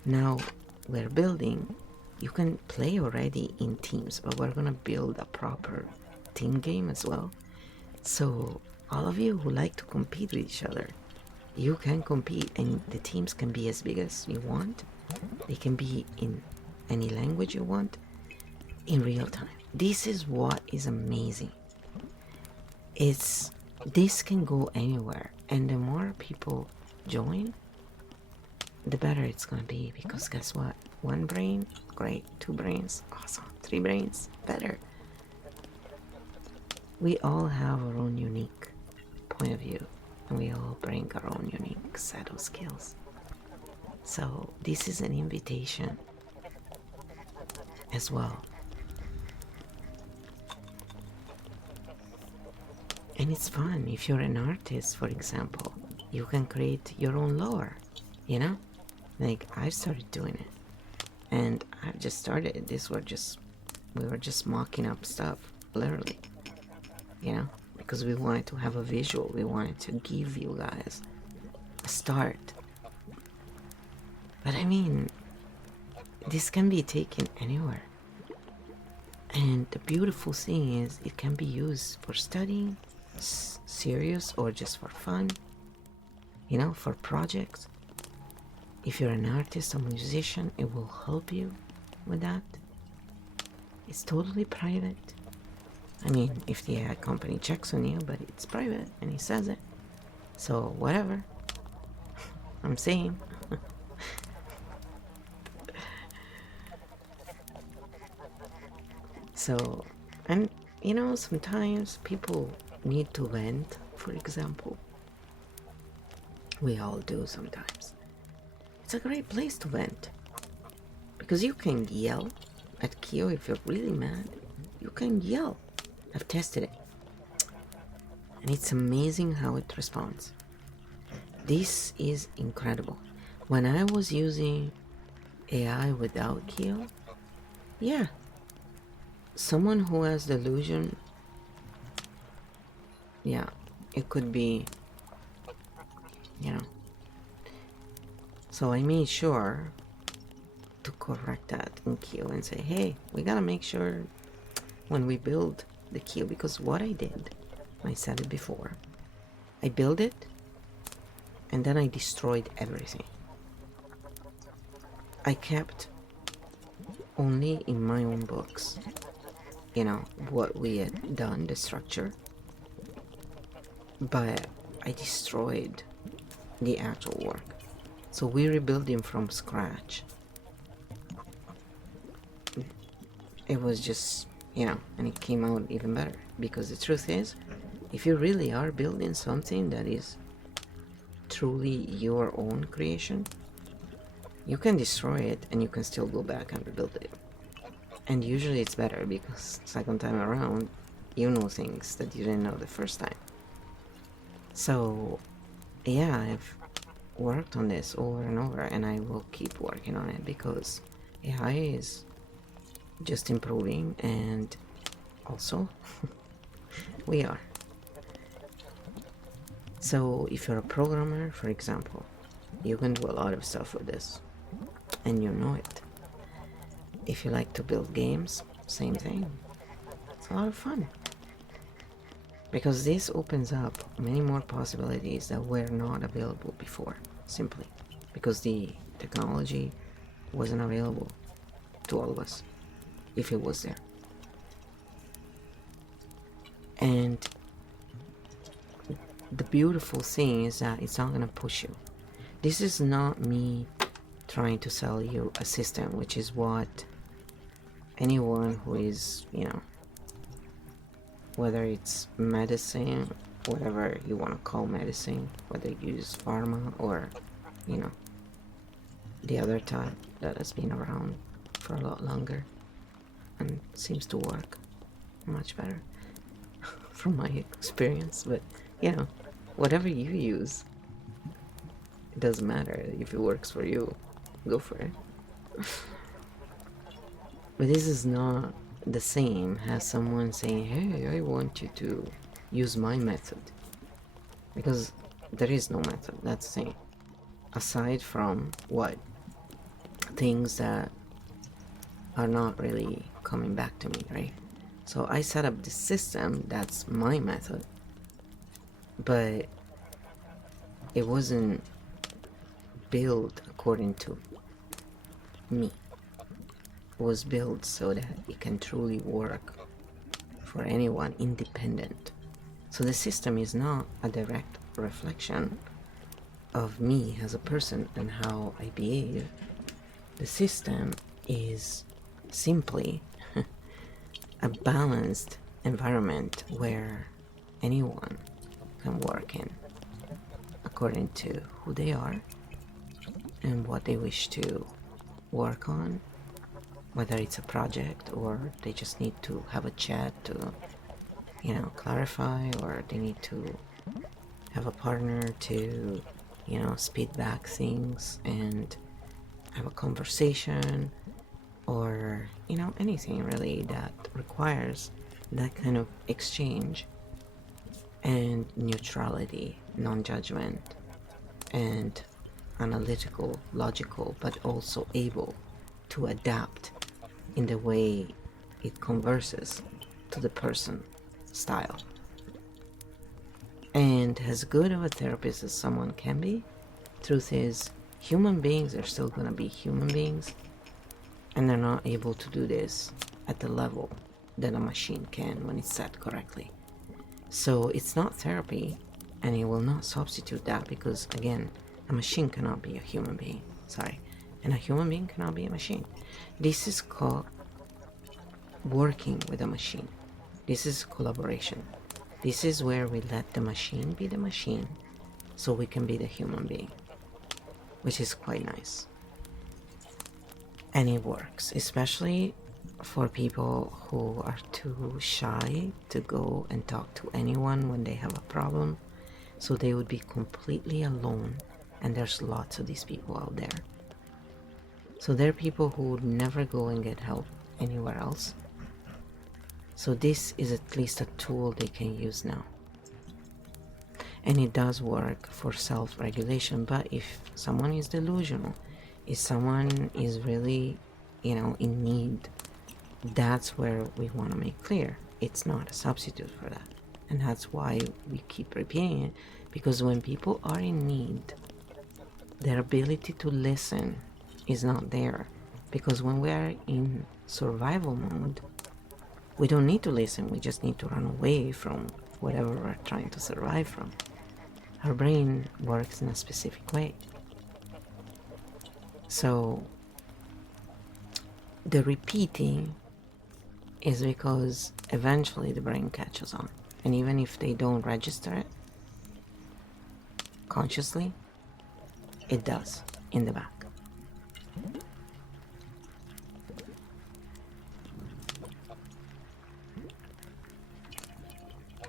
now we're building, you can play already in teams, but we're gonna build a proper team game as well. So all of you who like to compete with each other, you can compete, and the teams can be as big as you want. They can be in any language you want, in real time. This is what is amazing. This can go anywhere, and the more people join, the better it's gonna be, because guess what? One brain, great. 2 brains, awesome. 3 brains, better. We all have our own unique point of view, and we all bring our own unique set of skills. So this is an invitation as well. And it's fun. If you're an artist, for example, you can create your own lore, Like, I started doing it. And I've just started. We were just mocking up stuff, literally. Because we wanted to have a visual. We wanted to give you guys a start. But I mean, this can be taken anywhere. And the beautiful thing is, it can be used for studying, serious, or just for fun, for projects. If you're an artist or musician, it will help you with that. It's totally private. I mean, if the ad company checks on you, but it's private and he says it. So whatever. I'm saying. So, and sometimes people need to vent, for example. We all do sometimes. It's a great place to vent, because you can yell at KEO if you're really mad. You can yell. I've tested it. and it's amazing how it responds. This is incredible. When I was using AI without KEO, yeah, someone who has delusion, yeah, it could be, you know. So I made sure to correct that in KEO and say, hey, we gotta make sure when we build the KEO, because what I did, I said it before, I built it and then I destroyed everything. I kept only in my own books, you know, what we had done, the structure, but I destroyed the actual work. So we rebuilt him from scratch. It was just, you know, and it came out even better, because the truth is, if you really are building something that is truly your own creation, you can destroy it and you can still go back and rebuild it. And usually it's better, because second time around you know things that you didn't know the first time. So yeah, I've worked on this over and over, and I will keep working on it, because AI is just improving, and also we are. So if you're a programmer, for example, you can do a lot of stuff with this, and you know it. If you like to build games, same thing. It's a lot of fun, because this opens up many more possibilities that were not available before, simply because the technology wasn't available to all of us if it was there. And the beautiful thing is that it's not gonna push you. This is not me trying to sell you a system, which is what anyone who is, you know, whether it's medicine, whatever you want to call medicine, whether you use pharma or, you know, the other type that has been around for a lot longer and seems to work much better from my experience. But, you know, whatever you use, it doesn't matter. If it works for you, go for it. But this is not the same as someone saying, hey, I want you to use my method. Because there is no method, that's the thing. Aside from what? Things that are not really coming back to me, right? So I set up this system, that's my method. But it wasn't built according to me. It was built so that it can truly work for anyone independent. So the system is not a direct reflection of me as a person and how I behave. The system is simply a balanced environment where anyone can work in according to who they are and what they wish to work on, whether it's a project or they just need to have a chat to, you know, clarify, or they need to have a partner to, you know, speed back things and have a conversation, or, you know, anything really that requires that kind of exchange and neutrality, non-judgment, and analytical, logical, but also able to adapt in the way it converses to the person style. And as good of a therapist as someone can be, truth is, human beings are still gonna be human beings, and they're not able to do this at the level that a machine can when it's set correctly. So it's not therapy, and it will not substitute that, because again, a machine cannot be a human being. Sorry. And a human being cannot be a machine. This is called working with a machine. This is collaboration. This is where we let the machine be the machine so we can be the human being, which is quite nice. And it works, especially for people who are too shy to go and talk to anyone when they have a problem, so they would be completely alone, and there's lots of these people out there. So there are people who would never go and get help anywhere else. So this is at least a tool they can use now. And it does work for self-regulation, but if someone is delusional, if someone is really, in need, that's where we want to make clear it's not a substitute for that. And that's why we keep repeating it, because when people are in need, their ability to listen is not there. Because when we are in survival mode, we don't need to listen, we just need to run away from whatever we're trying to survive from. Our brain works in a specific way. So the repeating is because eventually the brain catches on. And even if they don't register it consciously, it does in the back.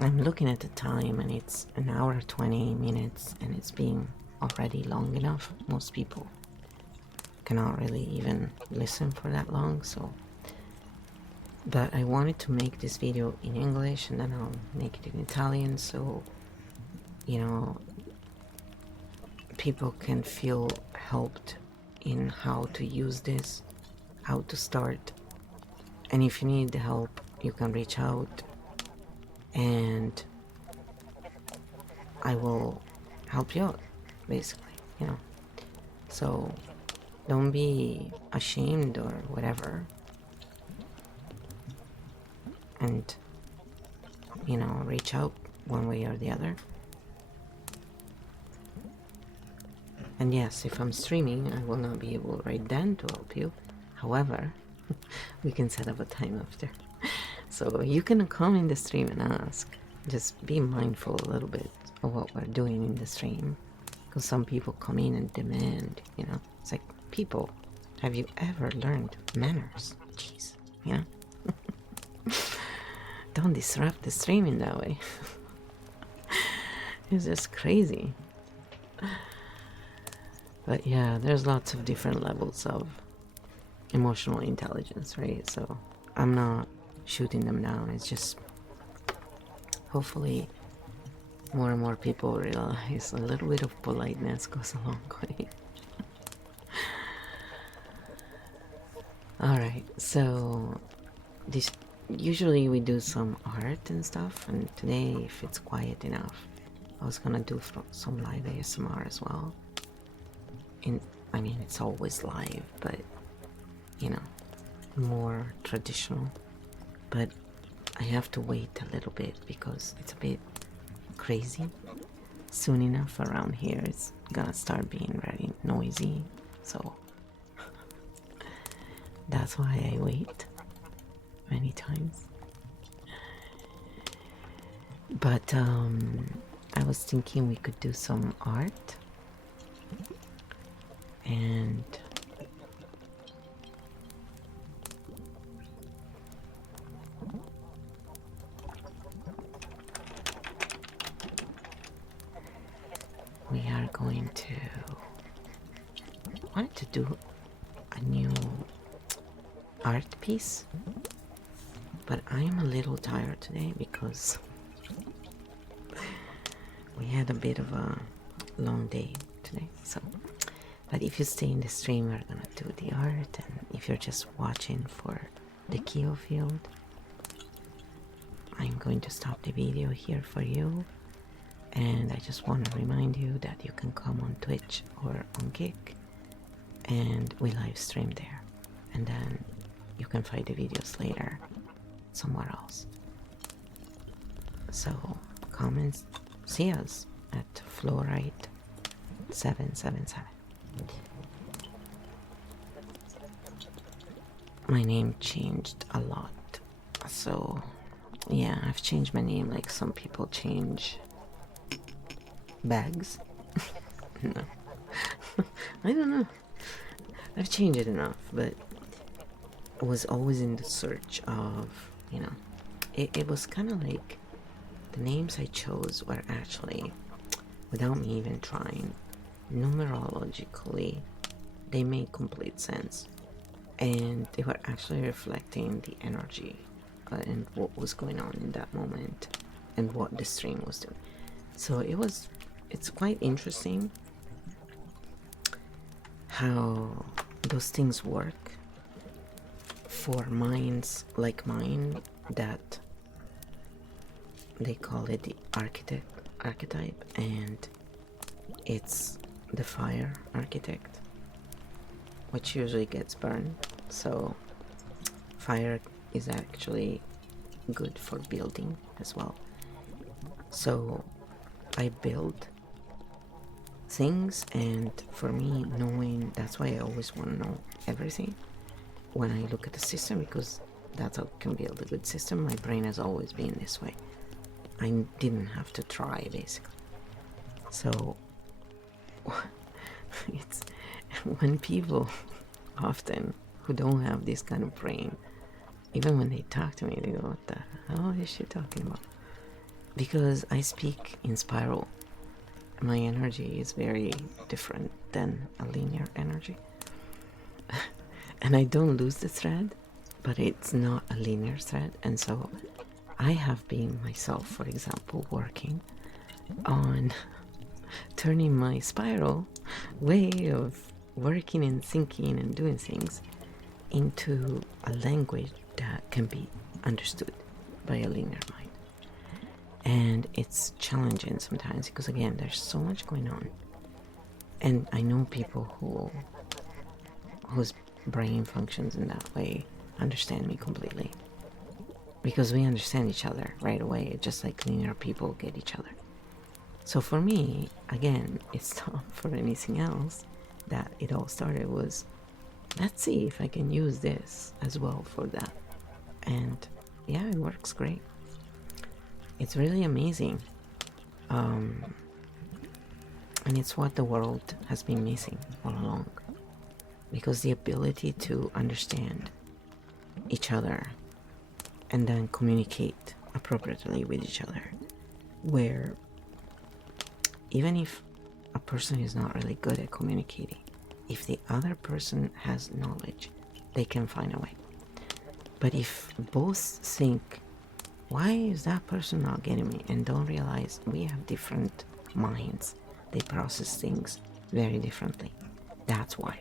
I'm looking at the time and it's an hour 20 minutes, and it's been already long enough. Most people cannot really even listen for that long, so. But I wanted to make this video in English, and then I'll make it in Italian, so people can feel helped in how to use this, how to start. And if you need help, you can reach out and I will help you out, basically, So don't be ashamed or whatever. And, reach out one way or the other. And yes, if I'm streaming, I will not be able right then to help you. However, we can set up a time after. So you can come in the stream and ask. Just be mindful a little bit of what we're doing in the stream. Because some people come in and demand, It's like, people, have you ever learned manners? Jeez, Don't disrupt the stream in that way. It's just crazy. But yeah, there's lots of different levels of emotional intelligence, right? So I'm not shooting them down. It's just hopefully more and more people realize a little bit of politeness goes a long way. Alright, so usually we do some art and stuff, and today, if it's quiet enough, I was gonna do some live ASMR as well. I mean, it's always live, but more traditional. But I have to wait a little bit because it's a bit crazy. Soon enough around here it's gonna start being very noisy, so that's why I wait many times. But I was thinking we could do some art, and we are going to want to do a new art piece, but I'm a little tired today because we had a bit of a long day today. So, but if you stay in the stream, we're gonna do the art, and if you're just watching for the KEO Field, I'm going to stop the video here for you. And I just want to remind you that you can come on Twitch or on Kick, and we live stream there, and then you can find the videos later somewhere else. So come and see us at Fluorite 777. My name changed a lot, so yeah, I've changed my name like some people change bags. No. I don't know. I've changed it enough, but was always in the search of, you know, it was kind of like the names I chose were actually, without me even trying, numerologically, they made complete sense. And they were actually reflecting the energy and what was going on in that moment and what the stream was doing. So it's quite interesting how those things work for minds like mine, that they call it the archetype, and it's the fire architect, which usually gets burned. So fire is actually good for building as well. So I build things, and for me, knowing, that's why I always want to know everything when I look at the system, because that's how I can build a good system. My brain has always been this way. I didn't have to try, basically. So it's when people often who don't have this kind of brain, even when they talk to me, they go, what the hell is she talking about? Because I speak in spiral. My energy is very different than a linear energy. And I don't lose the thread, but it's not a linear thread. And so I have been myself, for example, working on turning my spiral way of working and thinking and doing things into a language that can be understood by a linear mind. And it's challenging sometimes because, again, there's so much going on. And I know people whose brain functions in that way understand me completely, because we understand each other right away, just like linear people get each other. So for me, again, it's not for anything else that it all started. Was, let's see if I can use this as well for that. And yeah, it works great. It's really amazing. And it's what the world has been missing all along. Because the ability to understand each other and then communicate appropriately with each other, where even if a person is not really good at communicating, if the other person has knowledge, they can find a way. But if both think, why is that person not getting me, and don't realize we have different minds, they process things very differently. That's why.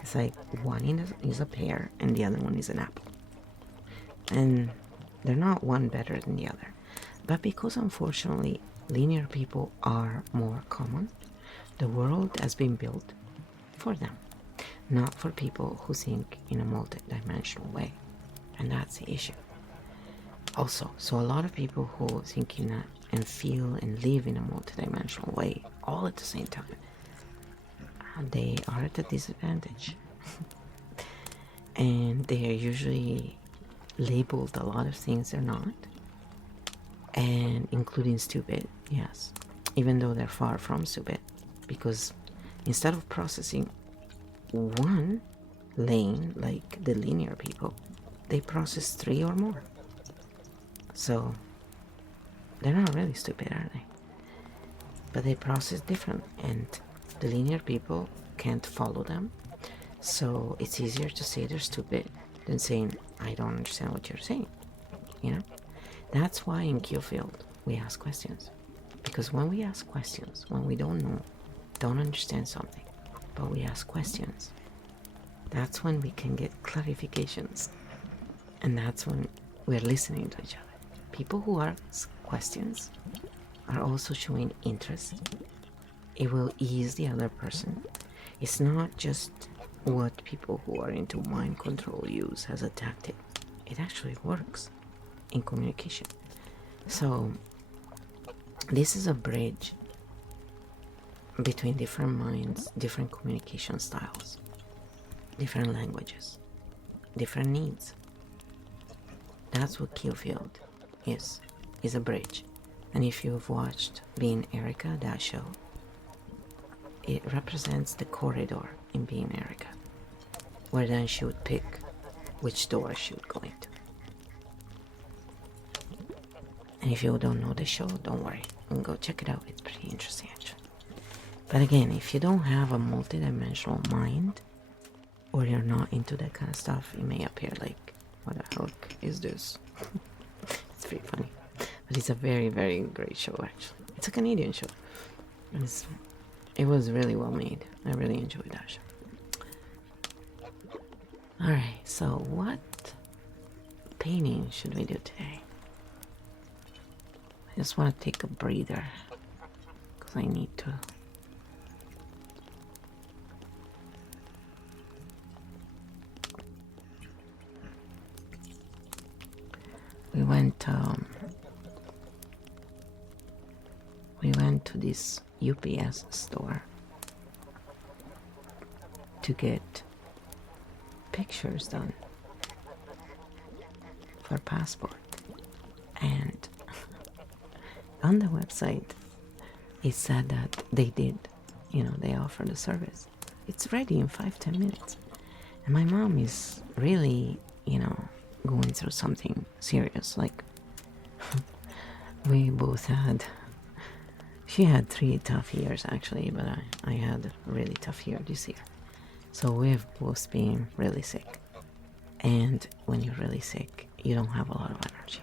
It's like one is a pear and the other one is an apple. And they're not one better than the other. But because, unfortunately, linear people are more common, the world has been built for them, not for people who think in a multi-dimensional way. And that's the issue. Also, so a lot of people who think in and feel and live in a multi-dimensional way all at the same time, they are at a disadvantage. And they are usually labeled a lot of things they're not, and including stupid, yes, even though they're far from stupid, because instead of processing one lane like the linear people, they process 3 or more. So they're not really stupid, are they? But they process different, and the linear people can't follow them. So it's easier to say they're stupid than saying, I don't understand what you're saying. You know? That's why in KEO Field we ask questions. Because when we ask questions, when we don't know, don't understand something, but we ask questions, that's when we can get clarifications. And that's when we're listening to each other. People who ask questions are also showing interest. It will ease the other person. It's not just what people who are into mind control use as a tactic. It actually works in communication. So this is a bridge between different minds, different communication styles, different languages, different needs. That's what KEO Field is a bridge. And if you've watched Being Erica, that show, it represents the corridor in Being Erica, where then she would pick which door I should go into. And if you don't know the show, don't worry, and go check it out. It's pretty interesting actually. But again, if you don't have a multi-dimensional mind, or you're not into that kind of stuff, it may appear like, what the heck is this? It's pretty funny. But it's a very, very great show actually. It's a Canadian show. It was really well made. I really enjoyed that show. Alright, so what painting should we do today? I just want to take a breather because I need to. We went to this UPS store to get pictures done for passport, and on the website it said that they did, they offer the service. It's ready in 5-10 minutes, and my mom is really, going through something serious. Like we both had, she had 3 tough years actually, but I had a really tough year this year. So we've both been really sick, and when you're really sick you don't have a lot of energy.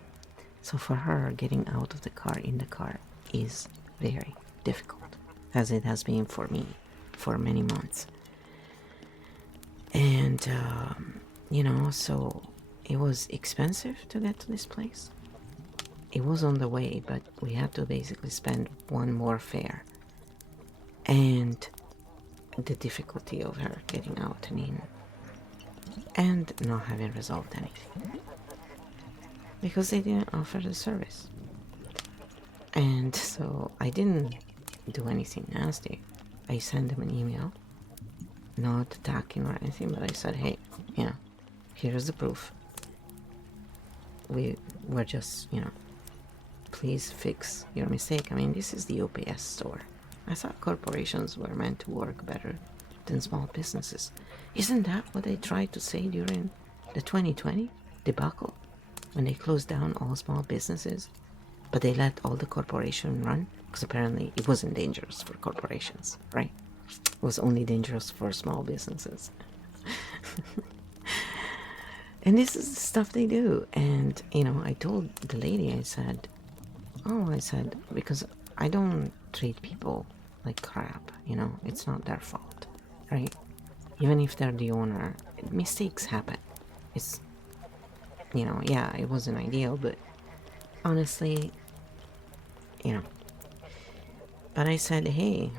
So for her, getting out of the car, in the car, is very difficult, as it has been for me for many months. And so it was expensive to get to this place. It was on the way, but we had to basically spend one more fare. And the difficulty of her getting out and in, and not having resolved anything, because they didn't offer the service. And so I didn't do anything nasty. I sent them an email, not attacking or anything, but I said, hey, here's the proof. We're just, please fix your mistake. I mean, this is the UPS store. I thought corporations were meant to work better than small businesses. Isn't that what they tried to say during the 2020 debacle, when they closed down all small businesses, but they let all the corporations run? Because apparently it wasn't dangerous for corporations, right? It was only dangerous for small businesses. And this is the stuff they do. And, I told the lady, I said, because I don't treat people like crap, it's not their fault, right? Even if they're the owner, mistakes happen. It's, yeah, it wasn't ideal, but honestly, but I said, hey,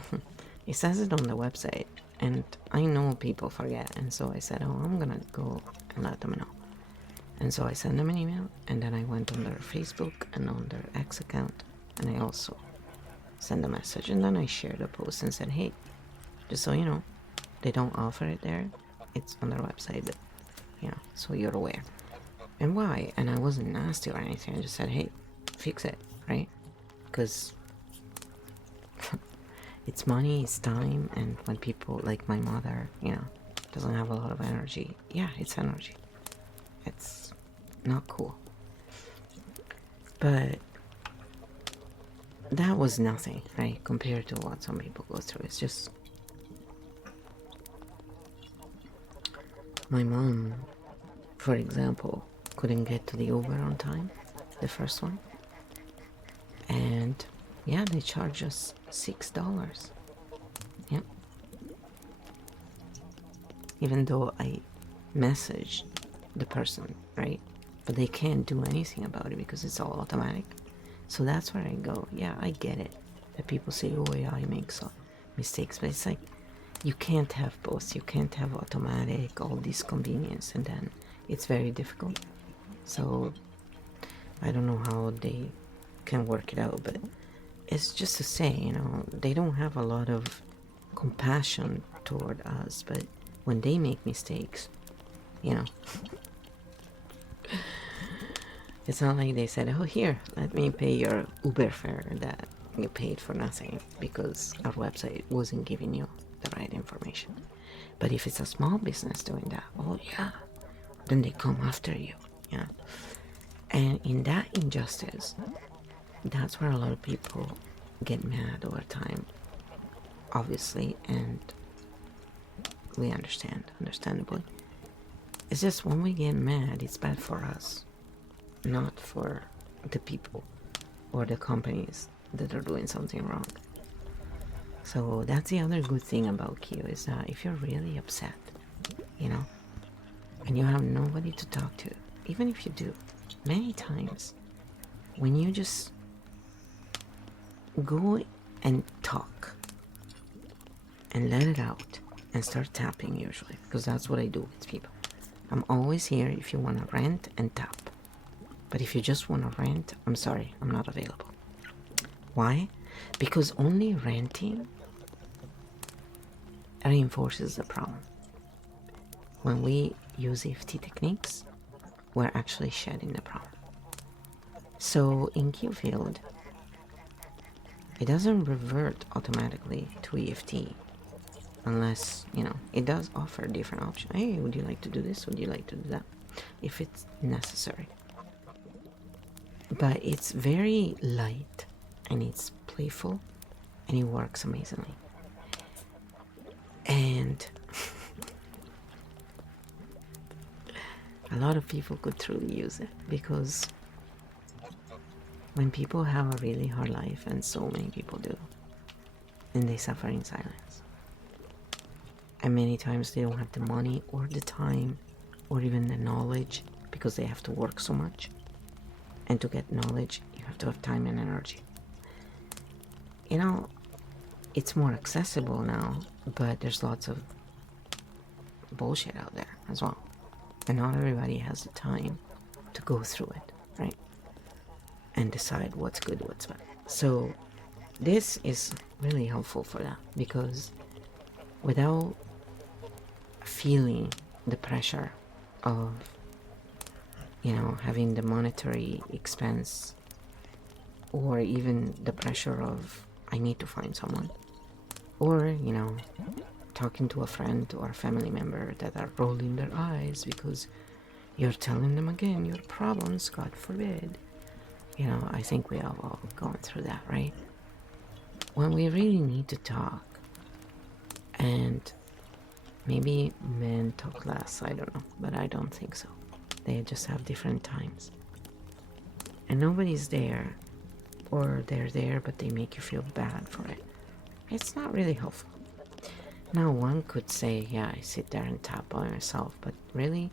it says it on the website, and I know people forget, and so I said, I'm gonna go and let them know. And so I sent them an email, and then I went on their Facebook and on their X account, and I also sent a message, and then I shared a post and said, hey, just so you know, they don't offer it there. It's on their website, but so you're aware. And why? And I wasn't nasty or anything. I just said, hey, fix it, right? Because it's money, it's time, and when people like my mother, doesn't have a lot of energy, it's energy. It's not cool. But that was nothing, right, compared to what some people go through. It's just, my mom, for example, couldn't get to the Uber on time, the first one, and they charged us $6. Even though I messaged the person, right, but they can't do anything about it because it's all automatic. So that's where I go, I get it that people say, I make some mistakes, but it's like, you can't have both. You can't have automatic, all this convenience, and then it's very difficult. So I don't know how they can work it out, but it's just to say, they don't have a lot of compassion toward us, but when they make mistakes, it's not like they said, here, let me pay your Uber fare that you paid for nothing because our website wasn't giving you the right information. But if it's a small business doing that, then they come after you. Yeah. And in that injustice, that's where a lot of people get mad over time, obviously, and we understandably. It's just when we get mad, it's bad for us, not for the people or the companies that are doing something wrong. So that's the other good thing about KEO, is that if you're really upset, you know, and you have nobody to talk to, even if you do, many times when you just go and talk and let it out and start tapping, usually, because that's what I do with people. I'm always here if you want to rant and tap. But if you just want to rant, I'm sorry, I'm not available. Why? Because only ranting reinforces the problem. When we use EFT techniques, we're actually shedding the problem. So in KEO Field, it doesn't revert automatically to EFT unless, you know, it does offer different options. Hey, would you like to do this? Would you like to do that? If it's necessary. But it's very light and it's playful and it works amazingly. And a lot of people could truly use it, because when people have a really hard life, and so many people do, and they suffer in silence, and many times they don't have the money or the time or even the knowledge, because they have to work so much, and to get knowledge you have to have time and energy. You know, it's more accessible now, but there's lots of bullshit out there as well, and not everybody has the time to go through it, right, and decide what's good, what's bad. So this is really helpful for that, because without feeling the pressure of, you know, having the monetary expense, or even the pressure of I need to find someone, or, you know, talking to a friend or a family member that are rolling their eyes because you're telling them again your problems, God forbid. You know, I think we have all gone through that, right? When we really need to talk, and maybe men talk less, I don't know, but I don't think so. They just have different times. And nobody's there, or they're there but they make you feel bad for it. It's not really helpful. Now one could say, yeah, I sit there and tap by myself, but really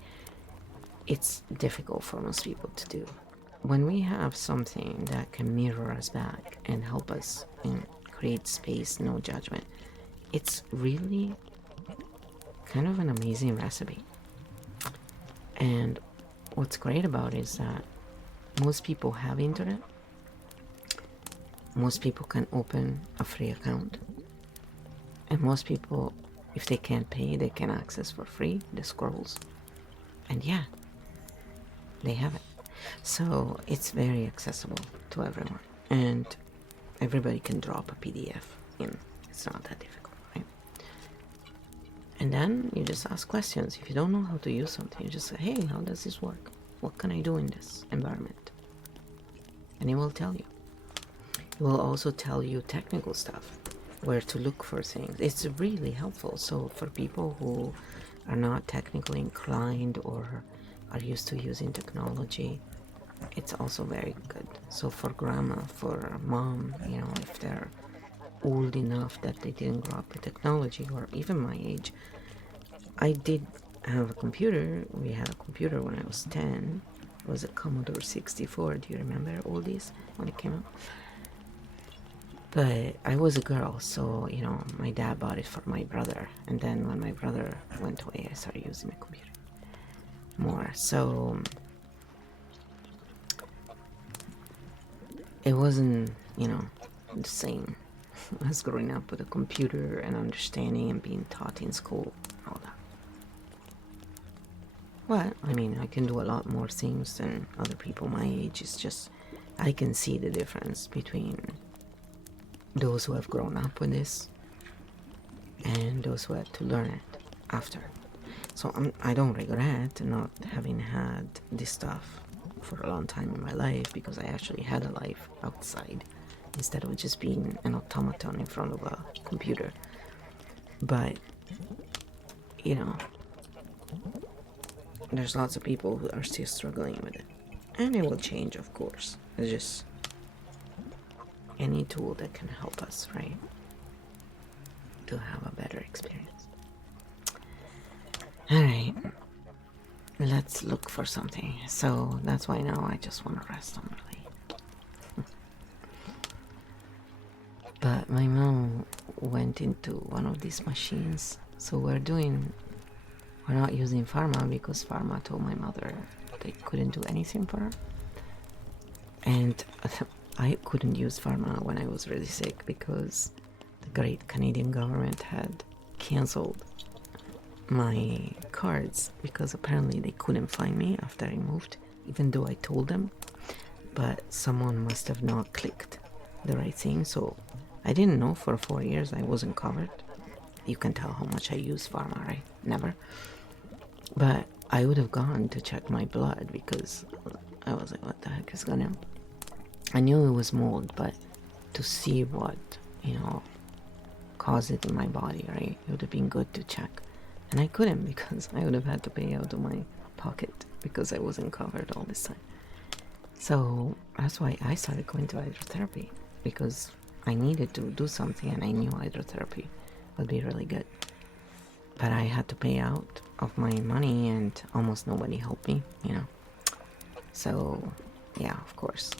it's difficult for most people to do. When we have something that can mirror us back and help us and create space, no judgment, it's really kind of an amazing recipe. And what's great about it is that most people have internet. Most people can open a free account. And most people, if they can't pay, they can access for free the scrolls. And yeah, they have it. So it's very accessible to everyone. And everybody can drop a PDF in. It's not that difficult, right? And then you just ask questions. If you don't know how to use something, you just say, hey, how does this work? What can I do in this environment? And it will tell you. It will also tell you technical stuff, where to look for things. It's really helpful. So for people who are not technically inclined or are used to using technology, it's also very good. So for grandma, for mom, you know, if they're old enough that they didn't grow up with technology, or even my age, I did have a computer. We had a computer when I was 10. It was a Commodore 64. Do you remember all this when it came out? But I was a girl, so, you know, my dad bought it for my brother. And then when my brother went away, I started using my computer more. So it wasn't, you know, the same as growing up with a computer and understanding and being taught in school and all that. Well, I mean, I can do a lot more things than other people my age. It's just I can see the difference between those who have grown up with this and those who had to learn it after. So I don't regret not having had this stuff for a long time in my life, because I actually had a life outside instead of just being an automaton in front of a computer. But, you know, there's lots of people who are still struggling with it. And it will change, of course. It's just any tool that can help us, right? To have a better experience. Alright. Let's look for something. So that's why now I just want to rest on really. But my mom went into one of these machines. So we're not using pharma because pharma told my mother they couldn't do anything for her. And I couldn't use pharma when I was really sick because the great Canadian government had cancelled my cards because apparently they couldn't find me after I moved, even though I told them. But someone must have not clicked the right thing, so I didn't know for 4 years I wasn't covered. You can tell how much I use pharma, right? Never. But I would have gone to check my blood because I was like, what the heck is going on? I knew it was mold, but to see what, caused it in my body, right? It would have been good to check. And I couldn't because I would have had to pay out of my pocket because I wasn't covered all this time. So that's why I started going to hydrotherapy, because I needed to do something and I knew hydrotherapy would be really good. But I had to pay out of my money and almost nobody helped me, So, yeah, of course,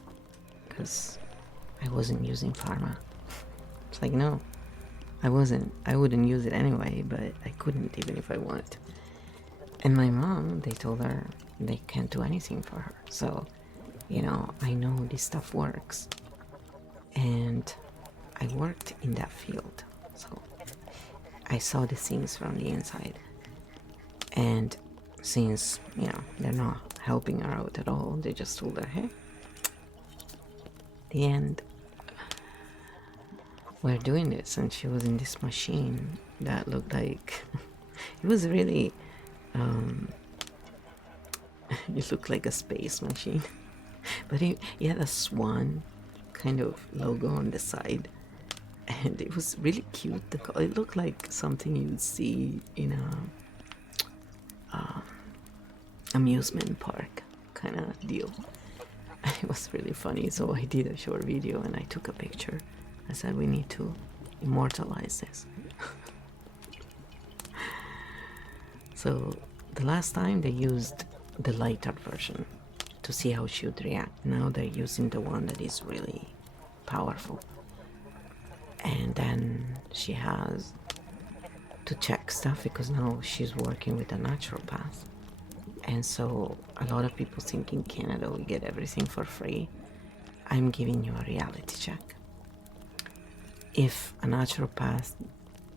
because I wasn't using pharma. It's like, no, I wouldn't use it anyway, but I couldn't even if I wanted to. And my mom, they told her they can't do anything for her. So, I know this stuff works. And I worked in that field. So I saw the things from the inside. And since, they're not helping her out at all, they just told her, hey, the end. We're doing this. And she was in this machine that looked like it was really it looked like a space machine, but it had a swan kind of logo on the side, and it was really cute. It looked like something you'd see in a amusement park kind of deal. It was really funny, so I did a short video and I took a picture. I said we need to immortalize this. So the last time they used the lighter version to see how she would react. Now they're using the one that is really powerful. And then she has to check stuff because now she's working with a naturopath. And so a lot of people think in Canada we get everything for free. I'm giving you a reality check. If a naturopath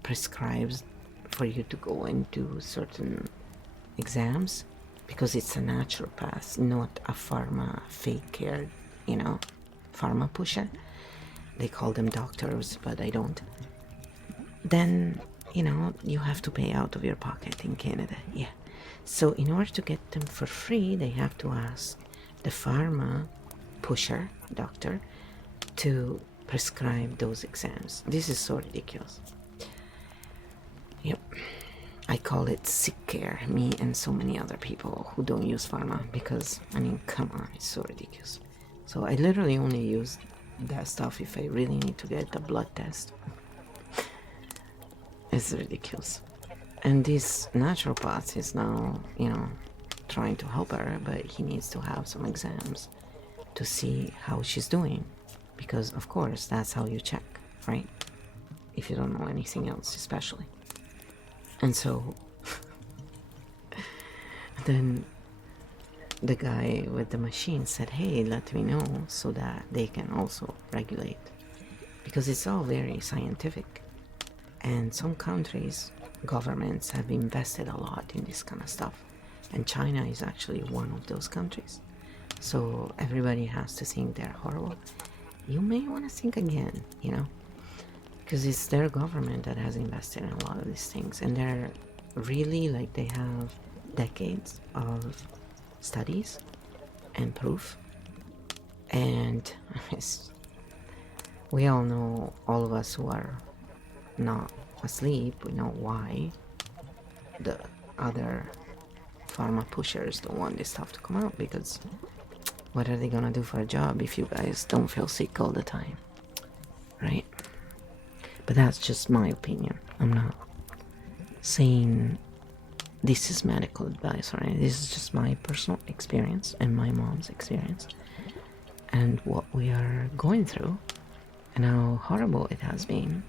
prescribes for you to go and do certain exams, because it's a naturopath, not a pharma fake care, pharma pusher. They call them doctors, but I don't. Then, you have to pay out of your pocket in Canada. Yeah. So in order to get them for free, they have to ask the pharma pusher, doctor, to prescribe those exams. This is so ridiculous. Yep. I call it sick care, me and so many other people who don't use pharma, because, come on, it's so ridiculous. So I literally only use that stuff if I really need to get a blood test. It's ridiculous. And this naturopath is now, trying to help her, but he needs to have some exams to see how she's doing. Because, of course, that's how you check, right? If you don't know anything else, especially. And so, then the guy with the machine said, hey, let me know so that they can also regulate. Because it's all very scientific. And some countries, governments have invested a lot in this kind of stuff. And China is actually one of those countries. So everybody has to think they're horrible. You may want to think again, because it's their government that has invested in a lot of these things, and they're really, like, they have decades of studies and proof, and we all know, all of us who are not asleep, we know why the other pharma pushers don't want this stuff to come out, because what are they gonna do for a job if you guys don't feel sick all the time, right? But that's just my opinion. I'm not saying this is medical advice or anything. This is just my personal experience and my mom's experience and what we are going through and how horrible it has been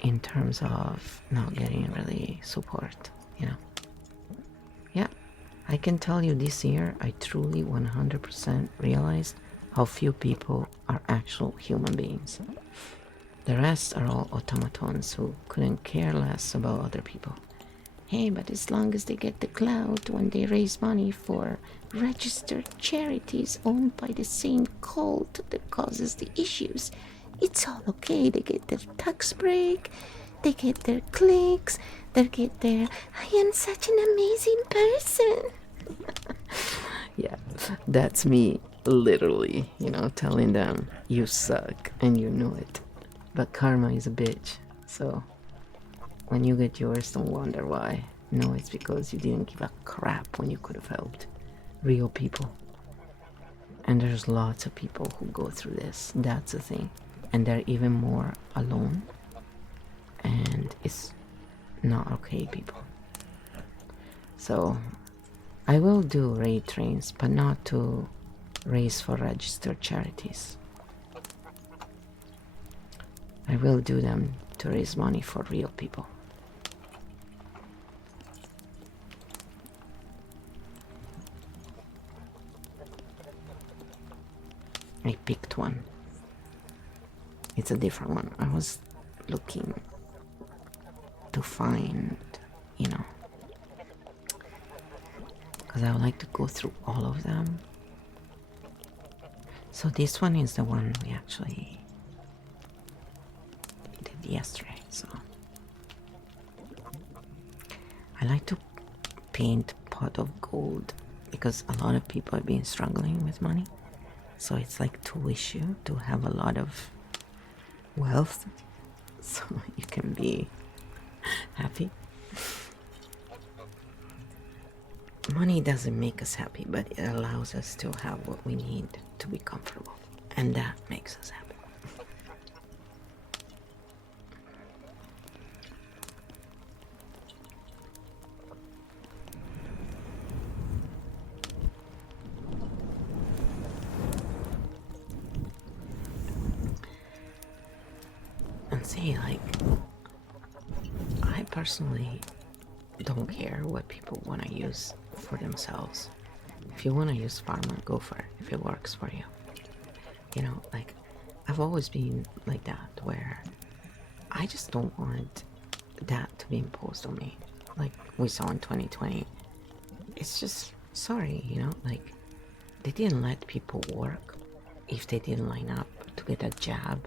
in terms of not getting really support, you know. Yeah, I can tell you this year I truly 100% realized how few people are actual human beings. The rest are all automatons who couldn't care less about other people. Hey, but as long as they get the clout when they raise money for registered charities owned by the same cult that causes the issues, it's all okay. They get their tax break, they get their clicks, they get their, I am such an amazing person. Yeah, that's me, literally, you know, telling them, you suck and you know it. But karma is a bitch, so when you get yours, don't wonder why. No, it's because you didn't give a crap when you could have helped real people. And there's lots of people who go through this. That's the thing. And they're even more alone. And it's not okay, people. So I will do raid trains, but not to raise for registered charities. I will do them to raise money for real people. I picked one. It's a different one. I was looking to find, you know, because I would like to go through all of them. So this one is the one we actually did yesterday. So I like to paint pot of gold because a lot of people have been struggling with money. So it's like to wish you to have a lot of wealth so you can be happy. Money doesn't make us happy, but it allows us to have what we need to be comfortable, and that makes us happy. And see, like, I personally don't care what people want to use for themselves. If you want to use pharma, go for it if it works for you. You know, like, I've always been like that, where I just don't want that to be imposed on me, like we saw in 2020. It's just, sorry, you know, like, they didn't let people work if they didn't line up to get a jab.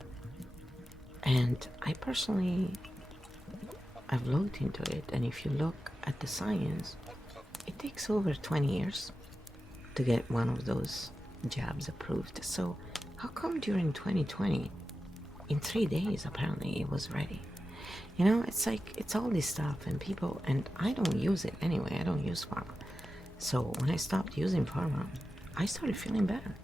And I personally, I've looked into it, and if you look at the science, it takes over 20 years to get one of those jabs approved. So how come during 2020, in 3 days apparently it was ready? You know, it's like, it's all this stuff, and people, and I don't use it anyway. I don't use pharma. So when I stopped using pharma, I started feeling better.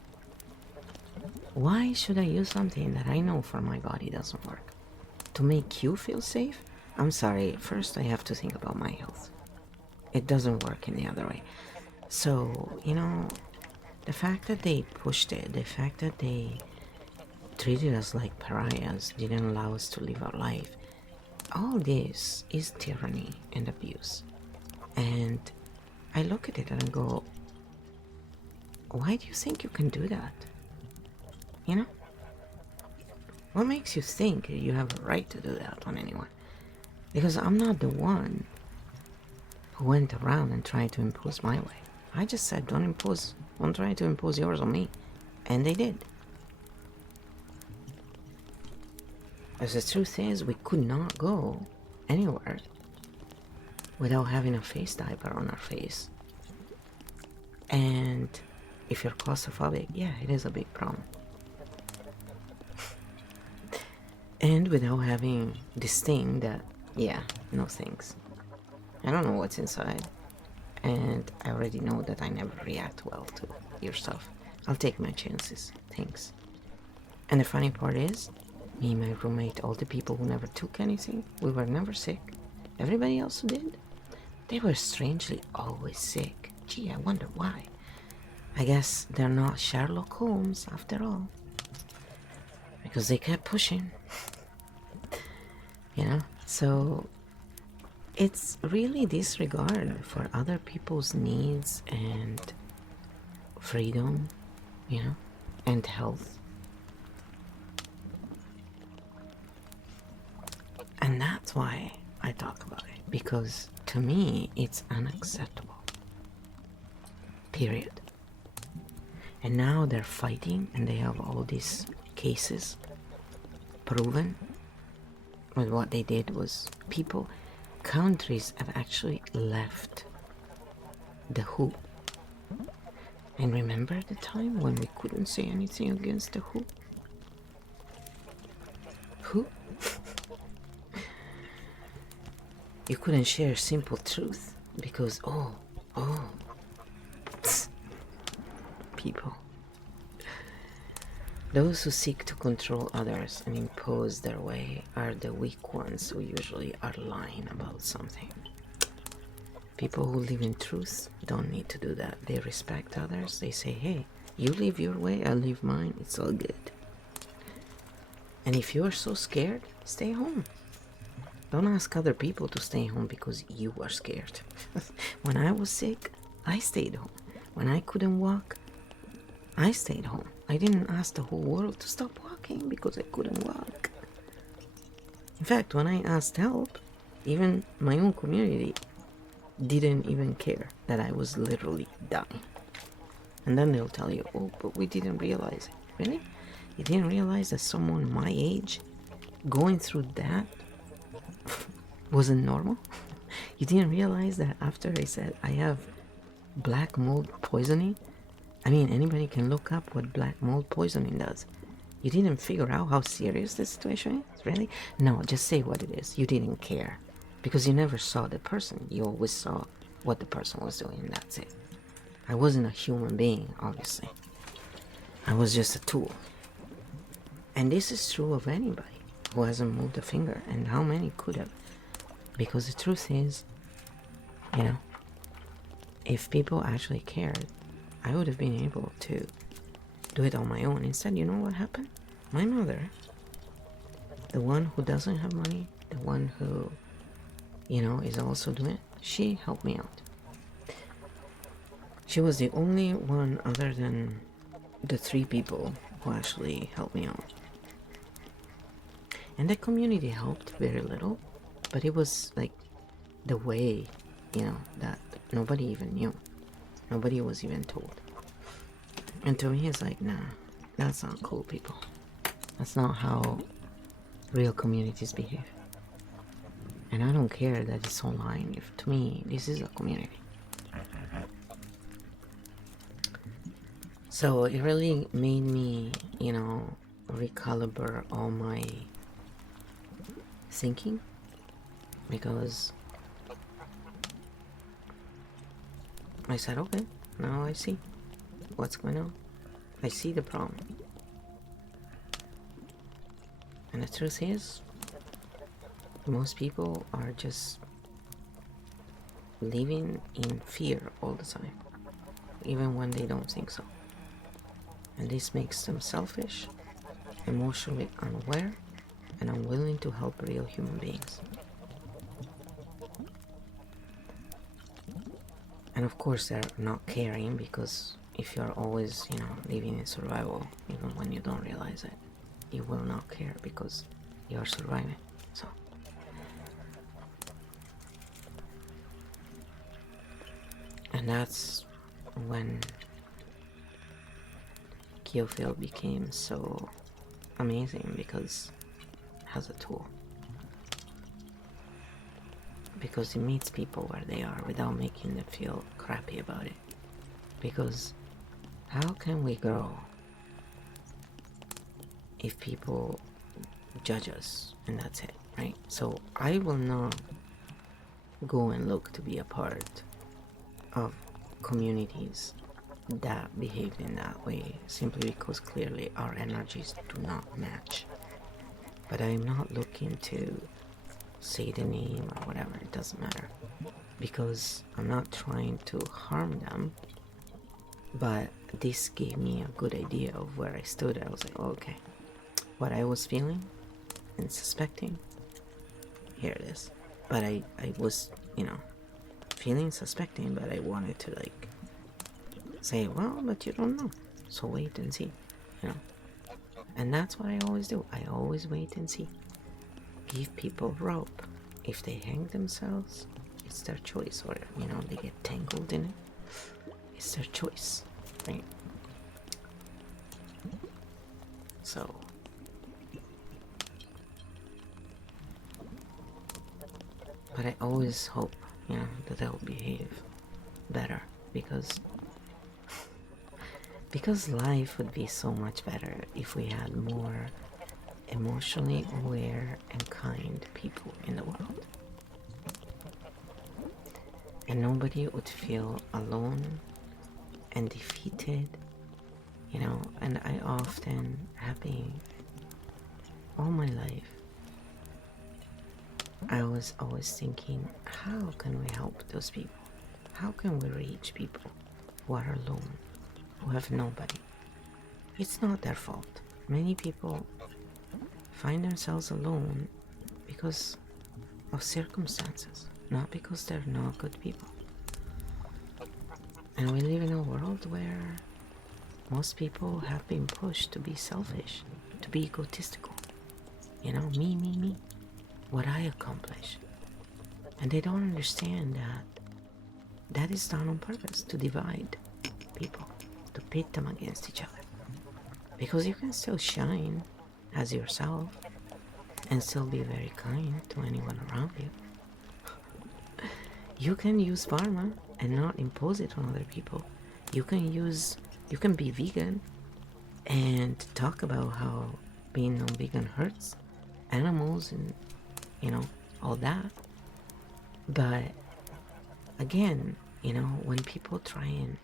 Why should I use something that I know for my body doesn't work? To make you feel safe? I'm sorry, first I have to think about my health. It doesn't work in the other way. So, you know, the fact that they pushed it, the fact that they treated us like pariahs, didn't allow us to live our life, all this is tyranny and abuse. And I look at it and I go, why do you think you can do that? You know? What makes you think you have a right to do that on anyone? Because I'm not the one who went around and tried to impose my way. I just said, don't try to impose yours on me. And they did. As the truth is, we could not go anywhere without having a face diaper on our face. And if you're claustrophobic, yeah, it is a big problem. And without having this thing that, yeah, no thanks. I don't know what's inside. And I already know that I never react well to your stuff. I'll take my chances. Thanks. And the funny part is, me and my roommate, all the people who never took anything, we were never sick. Everybody else who did, they were strangely always sick. Gee, I wonder why. I guess they're not Sherlock Holmes after all. Because they kept pushing. You know? So it's really disregard for other people's needs and freedom, you know, and health. And that's why I talk about it, because to me it's unacceptable. Period. And now they're fighting and they have all these cases proven. But what they did was countries have actually left the WHO. And remember the time when we couldn't say anything against the WHO? Who? You couldn't share simple truth because, people. Those who seek to control others and impose their way are the weak ones who usually are lying about something. People who live in truth don't need to do that. They respect others. They say, hey, you live your way, I live mine, it's all good. And if you are so scared, stay home. Don't ask other people to stay home because you are scared. When I was sick, I stayed home. When I couldn't walk, I stayed home. I didn't ask the whole world to stop walking because I couldn't walk. In fact, when I asked help, even my own community didn't even care that I was literally dying. And then they'll tell you, oh, but we didn't realize it. Really? You didn't realize that someone my age going through that wasn't normal? You didn't realize that after I said I have black mold poisoning? I mean, anybody can look up what black mold poisoning does. You didn't figure out how serious the situation is? Really? No, just say what it is. You didn't care. Because you never saw the person. You always saw what the person was doing, and that's it. I wasn't a human being, obviously. I was just a tool. And this is true of anybody who hasn't moved a finger. And how many could have? Because the truth is, you know, if people actually cared, I would have been able to do it on my own. Instead, you know what happened? My mother, the one who doesn't have money, the one who, you know, is also doing it, she helped me out. She was the only one other than the 3 people who actually helped me out. And the community helped very little, but it was like the way, you know, that nobody even knew. Nobody was even told. And to me, it's like, nah, that's not cool, people. That's not how real communities behave. And I don't care that it's online. If to me, this is a community. So it really made me, you know, recalibrate all my thinking, because I said, okay, now I see what's going on. I see the problem. And the truth is, most people are just living in fear all the time, even when they don't think so. And this makes them selfish, emotionally unaware, and unwilling to help real human beings. And of course they're not caring, because if you're always, you know, living in survival, even when you don't realize it, you will not care because you're surviving. So and that's when KEO Field became so amazing, because it has a tool. because it meets people where they are without making them feel crappy about it. Because how can we grow if people judge us and that's it, right? So I will not go and look to be a part of communities that behave in that way simply because clearly our energies do not match. But I'm not looking to say the name or whatever, it doesn't matter, because I'm not trying to harm them. But this gave me a good idea of where I stood. I was like, oh, okay, what I was feeling and suspecting, here it is. But I was, feeling, suspecting, but I wanted to like say, well, but you don't know, so wait and see, and that's what I always do. I always wait and see. Give people rope. If they hang themselves, it's their choice, or they get tangled in it, it's their choice, right? So but I always hope that they'll behave better, because life would be so much better if we had more emotionally aware and kind people in the world. And nobody would feel alone and defeated, and I often have been, all my life, I was always thinking, how can we help those people? How can we reach people who are alone, who have nobody? It's not their fault. Many people find themselves alone because of circumstances, not because they're not good people. And we live in a world where most people have been pushed to be selfish, to be egotistical. Me, what I accomplish. And they don't understand that that is done on purpose, to divide people, to pit them against each other. Because you can still shine as yourself and still be very kind to anyone around you. You can use pharma and not impose it on other people. You can be vegan and talk about how being non-vegan hurts animals and all that. But again, when people try and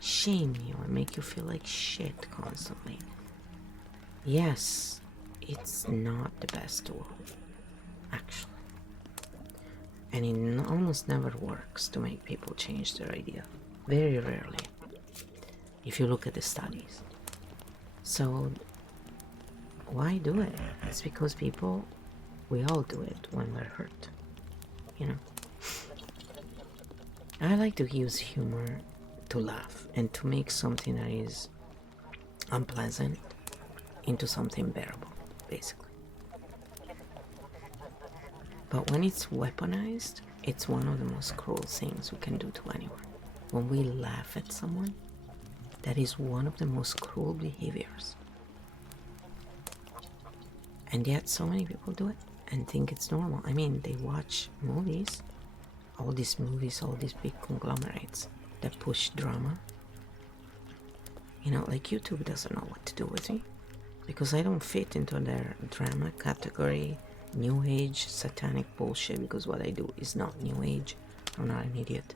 shame you and make you feel like shit constantly, yes, it's not the best tool, actually. And it almost never works to make people change their idea. Very rarely, if you look at the studies. So why do it? It's because we all do it when we're hurt, I like to use humor to laugh and to make something that is unpleasant into something bearable, basically. But when it's weaponized, it's one of the most cruel things we can do to anyone. When we laugh at someone, that is one of the most cruel behaviors. And yet so many people do it and think it's normal. I mean, they watch movies, all these big conglomerates that push drama. Like YouTube doesn't know what to do with me because I don't fit into their drama category, new age, satanic bullshit, because what I do is not new age. I'm not an idiot.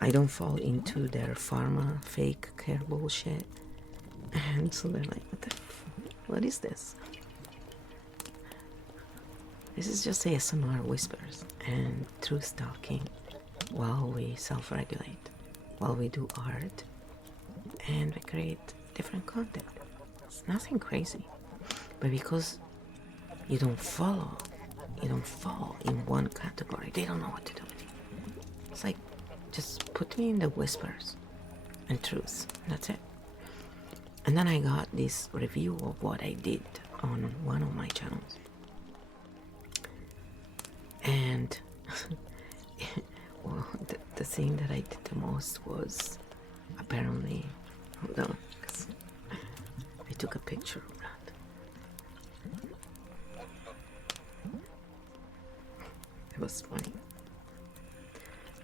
I don't fall into their pharma fake care bullshit. And so they're like, what is this? This is just ASMR whispers and truth talking while we self-regulate, while we do art and we create different content. It's nothing crazy. But because you don't fall in one category, they don't know what to do with you. It's like, just put me in the whispers and truth, and that's it. And then I got this review of what I did on one of my channels. And well, the thing that I did the most was apparently, hold on, because I took a picture of that. It was funny.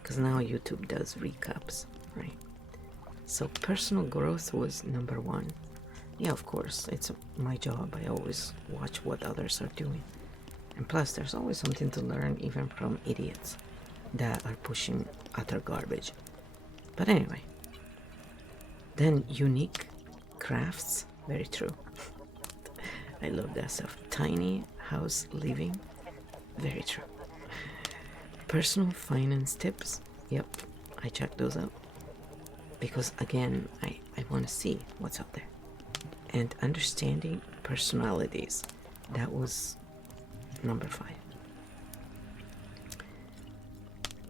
Because now YouTube does recaps, right? So personal growth was number one. Yeah, of course, it's my job. I always watch what others are doing. And plus, there's always something to learn, even from idiots that are pushing utter garbage. But anyway, then unique crafts, very true. I love that stuff. Tiny house living, very true. Personal finance tips, yep, I check those out. Because again, I want to see what's out there. And understanding personalities, that was number 5.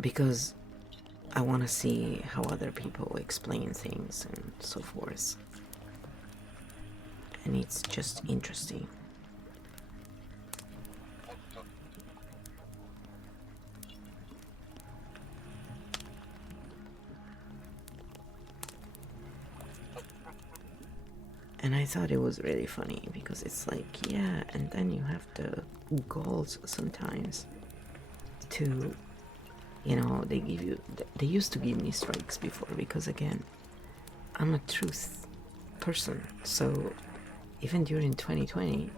Because I want to see how other people explain things and so forth. And it's just interesting. And I thought it was really funny because it's like, yeah, and then you have the goals sometimes to, you know, they used to give me strikes before because, again, I'm a truth person. So even during 2020,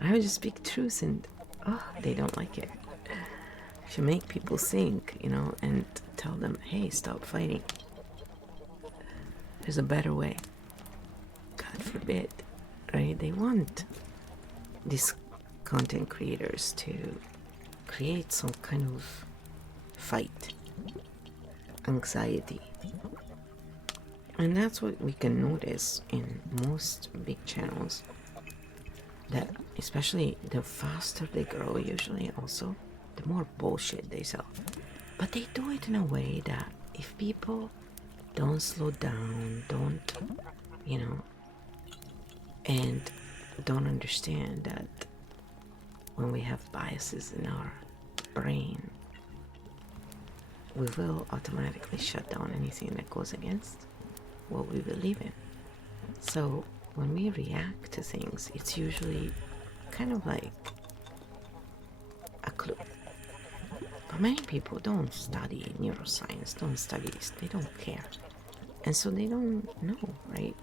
I would just speak truth and, they don't like it. You should make people think, you know, and tell them, hey, stop fighting. There's a better way. God forbid, right? They want these content creators to create some kind of fight, anxiety. And that's what we can notice in most big channels, that especially the faster they grow, usually also, the more bullshit they sell. But they do it in a way that if people don't slow down, don't, you know, and don't understand that when we have biases in our brain, we will automatically shut down anything that goes against what we believe in. So when we react to things, it's usually kind of like a clue. But many people don't study neuroscience, don't study this, they don't care. And so they don't know, right?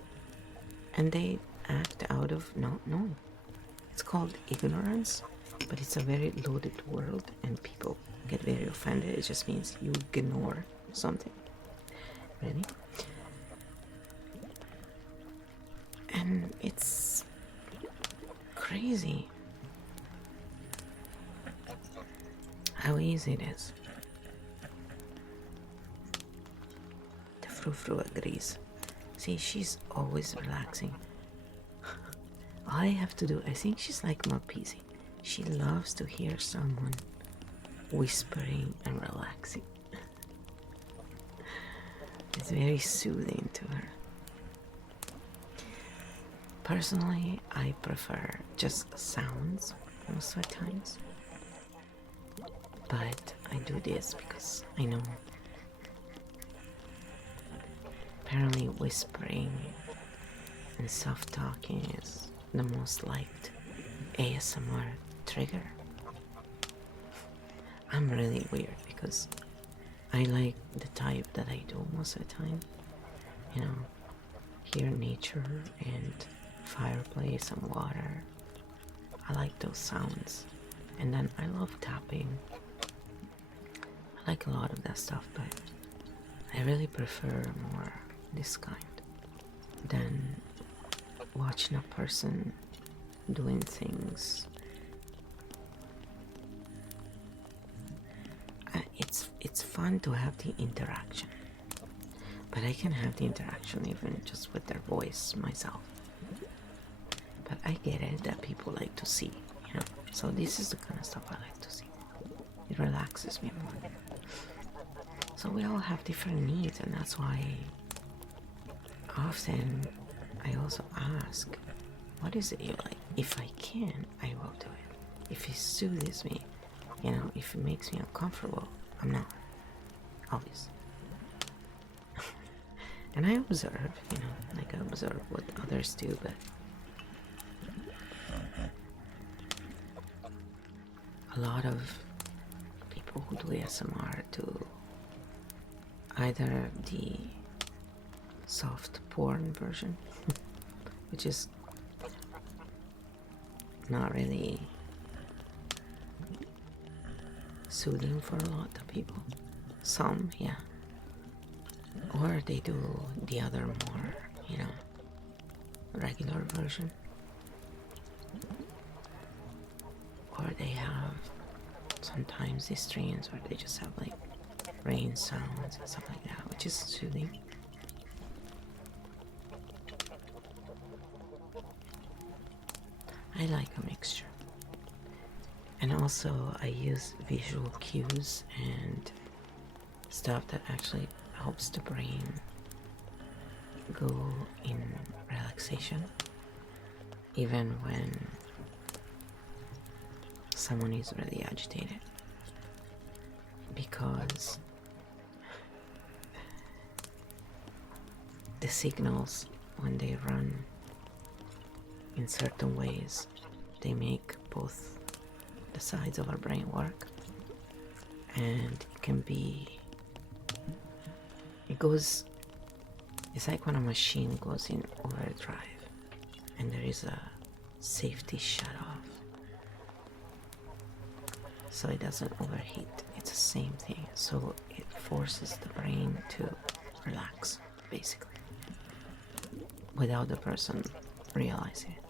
And they act out of not knowing. It's called ignorance, but it's a very loaded word and people get very offended. It just means you ignore something. Really? And it's crazy how easy it is. The frou-frou agrees. See, she's always relaxing. All I have to do, I think she's like Malpisi. She loves to hear someone whispering and relaxing. It's very soothing to her. Personally, I prefer just sounds most of the times. But I do this because I know apparently whispering and soft talking is the most liked ASMR trigger. I'm really weird because I like the type that I do most of the time. You know, hear nature and fireplace and water. I like those sounds. And then I love tapping. I like a lot of that stuff, but I really prefer more this kind than watching a person doing things. It's fun to have the interaction, but I can have the interaction even just with their voice myself. But I get it that people like to see, you know. So this is the kind of stuff I like to see. It relaxes me more. So we all have different needs, and that's why often I also ask, what is it you like? If I can, I will do it. If it soothes me, you know, if it makes me uncomfortable, I'm not. Always. And I observe, you know, like I observe what others do, but a lot of people who do ASMR to either the soft porn version, which is not really soothing for a lot of people. Some, yeah. Or they do the other more, you know, regular version. Or they have sometimes these streams where they just have like rain sounds and stuff like that, which is soothing. I like a mixture. And also I use visual cues and stuff that actually helps the brain go in relaxation, even when someone is really agitated, because the signals, when they run in certain ways, they make both the sides of our brain work, and it can be, it's like when a machine goes in overdrive and there is a safety shut off so it doesn't overheat. It's the same thing. So it forces the brain to relax, basically, without the person realizing it.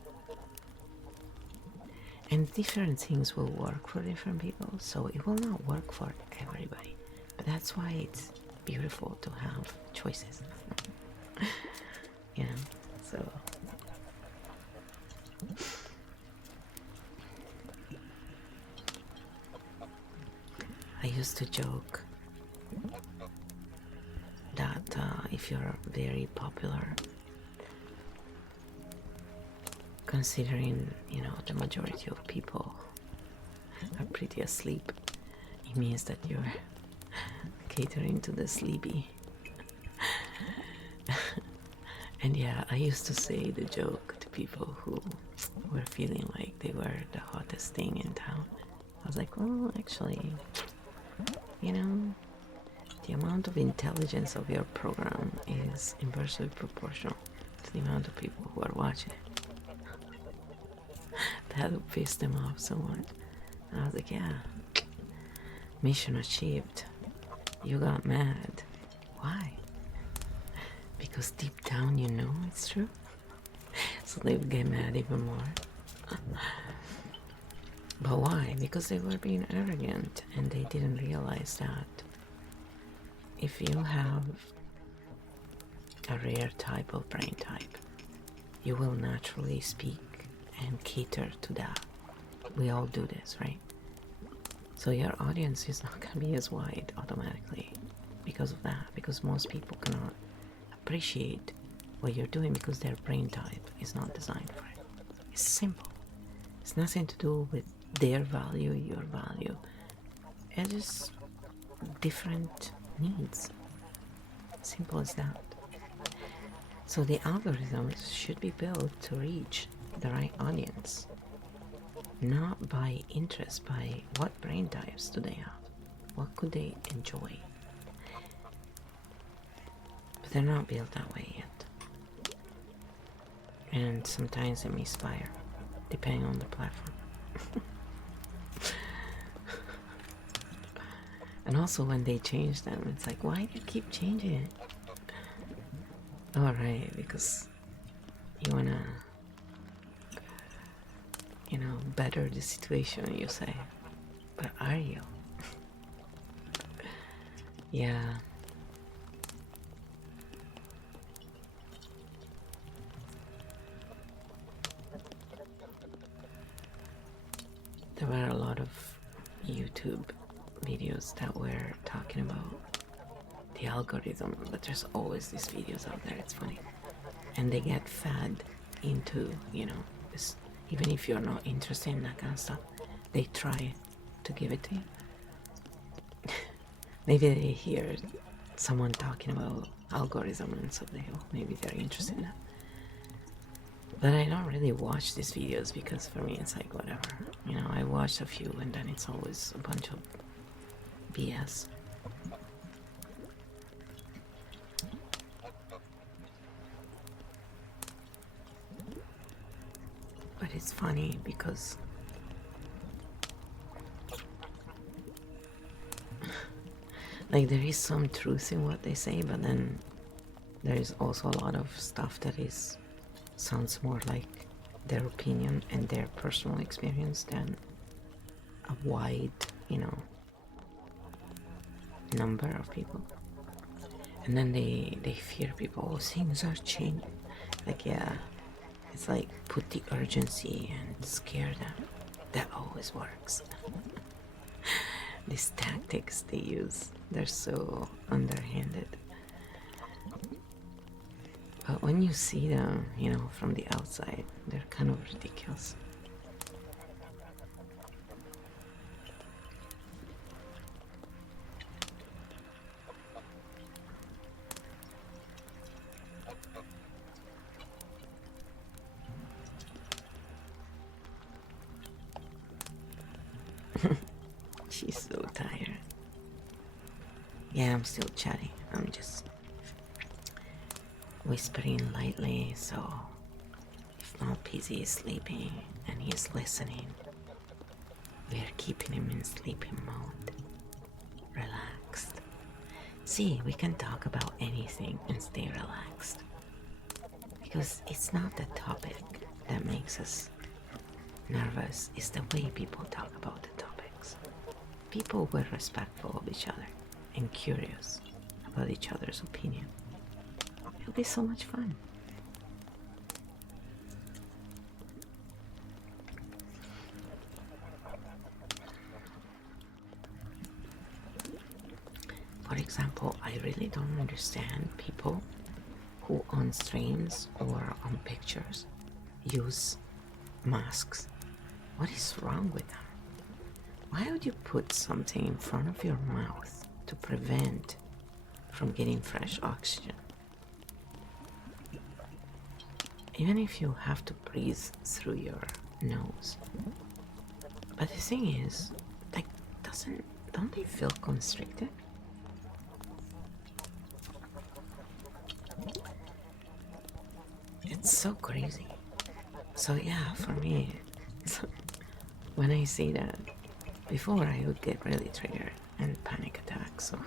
And different things will work for different people, so it will not work for everybody. But that's why it's beautiful to have choices. You know, so I used to joke that if you're very popular, considering, you know, the majority of people are pretty asleep, it means that you're catering to the sleepy. And yeah, I used to say the joke to people who were feeling like they were the hottest thing in town. I was like, well, actually, you know, the amount of intelligence of your program is inversely proportional to the amount of people who are watching it. That would piss them off so much. And I was like, yeah, mission achieved. You got mad. Why? Because deep down you know it's true. So they would get mad even more. But why? Because they were being arrogant and they didn't realize that if you have a rare type of brain type, you will naturally speak and cater to that. We all do this, right? So your audience is not going to be as wide automatically because of that, because most people cannot appreciate what you're doing because their brain type is not designed for it. It's simple. It's nothing to do with their value, your value. It's just different needs. Simple as that. So the algorithms should be built to reach the right audience, not by interest, by what brain types do they have, what could they enjoy. But they're not built that way yet, and sometimes they misfire depending on the platform. And also when they change them, it's like, why do you keep changing it? Alright, because you wanna, you know, better the situation, you say. But are you? Yeah. There were a lot of YouTube videos that were talking about the algorithm, but there's always these videos out there, it's funny. And they get fed into, you know, this, even if you're not interested in that kind of stuff, they try to give it to you. Maybe they hear someone talking about algorithm and so they, oh, maybe they're interested in that. But I don't really watch these videos because for me it's like whatever. You know, I watch a few and then it's always a bunch of BS. But it's funny because like there is some truth in what they say, but then there is also a lot of stuff that is sounds more like their opinion and their personal experience than a wide, you know, number of people. And then they fear people. Oh, things are changing. Like, yeah, it's like put the urgency and scare them. That always works. These tactics they use, they're so underhanded. But when you see them, you know, from the outside, they're kind of ridiculous. She's so tired. Yeah, I'm still chatty. I'm just whispering lightly, so if my PC is sleeping and he's listening, we're keeping him in sleeping mode. Relaxed. See, we can talk about anything and stay relaxed. Because it's not the topic that makes us nervous, it's the way people talk about the topics. People were respectful of each other and curious about each other's opinion. It'll be so much fun. For example, I really don't understand people who on streams or on pictures use masks. What is wrong with them? Why would you put something in front of your mouth to prevent from getting fresh oxygen? Even if you have to breathe through your nose. But the thing is, like, don't they feel constricted? It's so crazy. So yeah, for me, when I see that, before I would get really triggered and panic attacks, so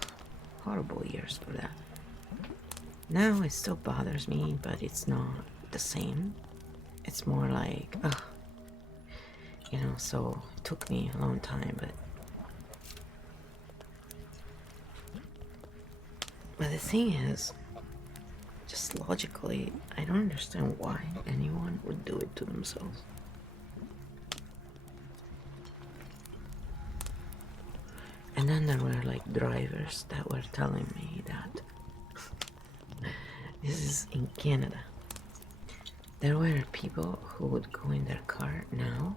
horrible years for that. Now it still bothers me, but it's not the same. It's more like, you know, so it took me a long time, but the thing is, just logically, I don't understand why anyone would do it to themselves. And then there were like drivers that were telling me that this is in Canada. There were people who would go in their car now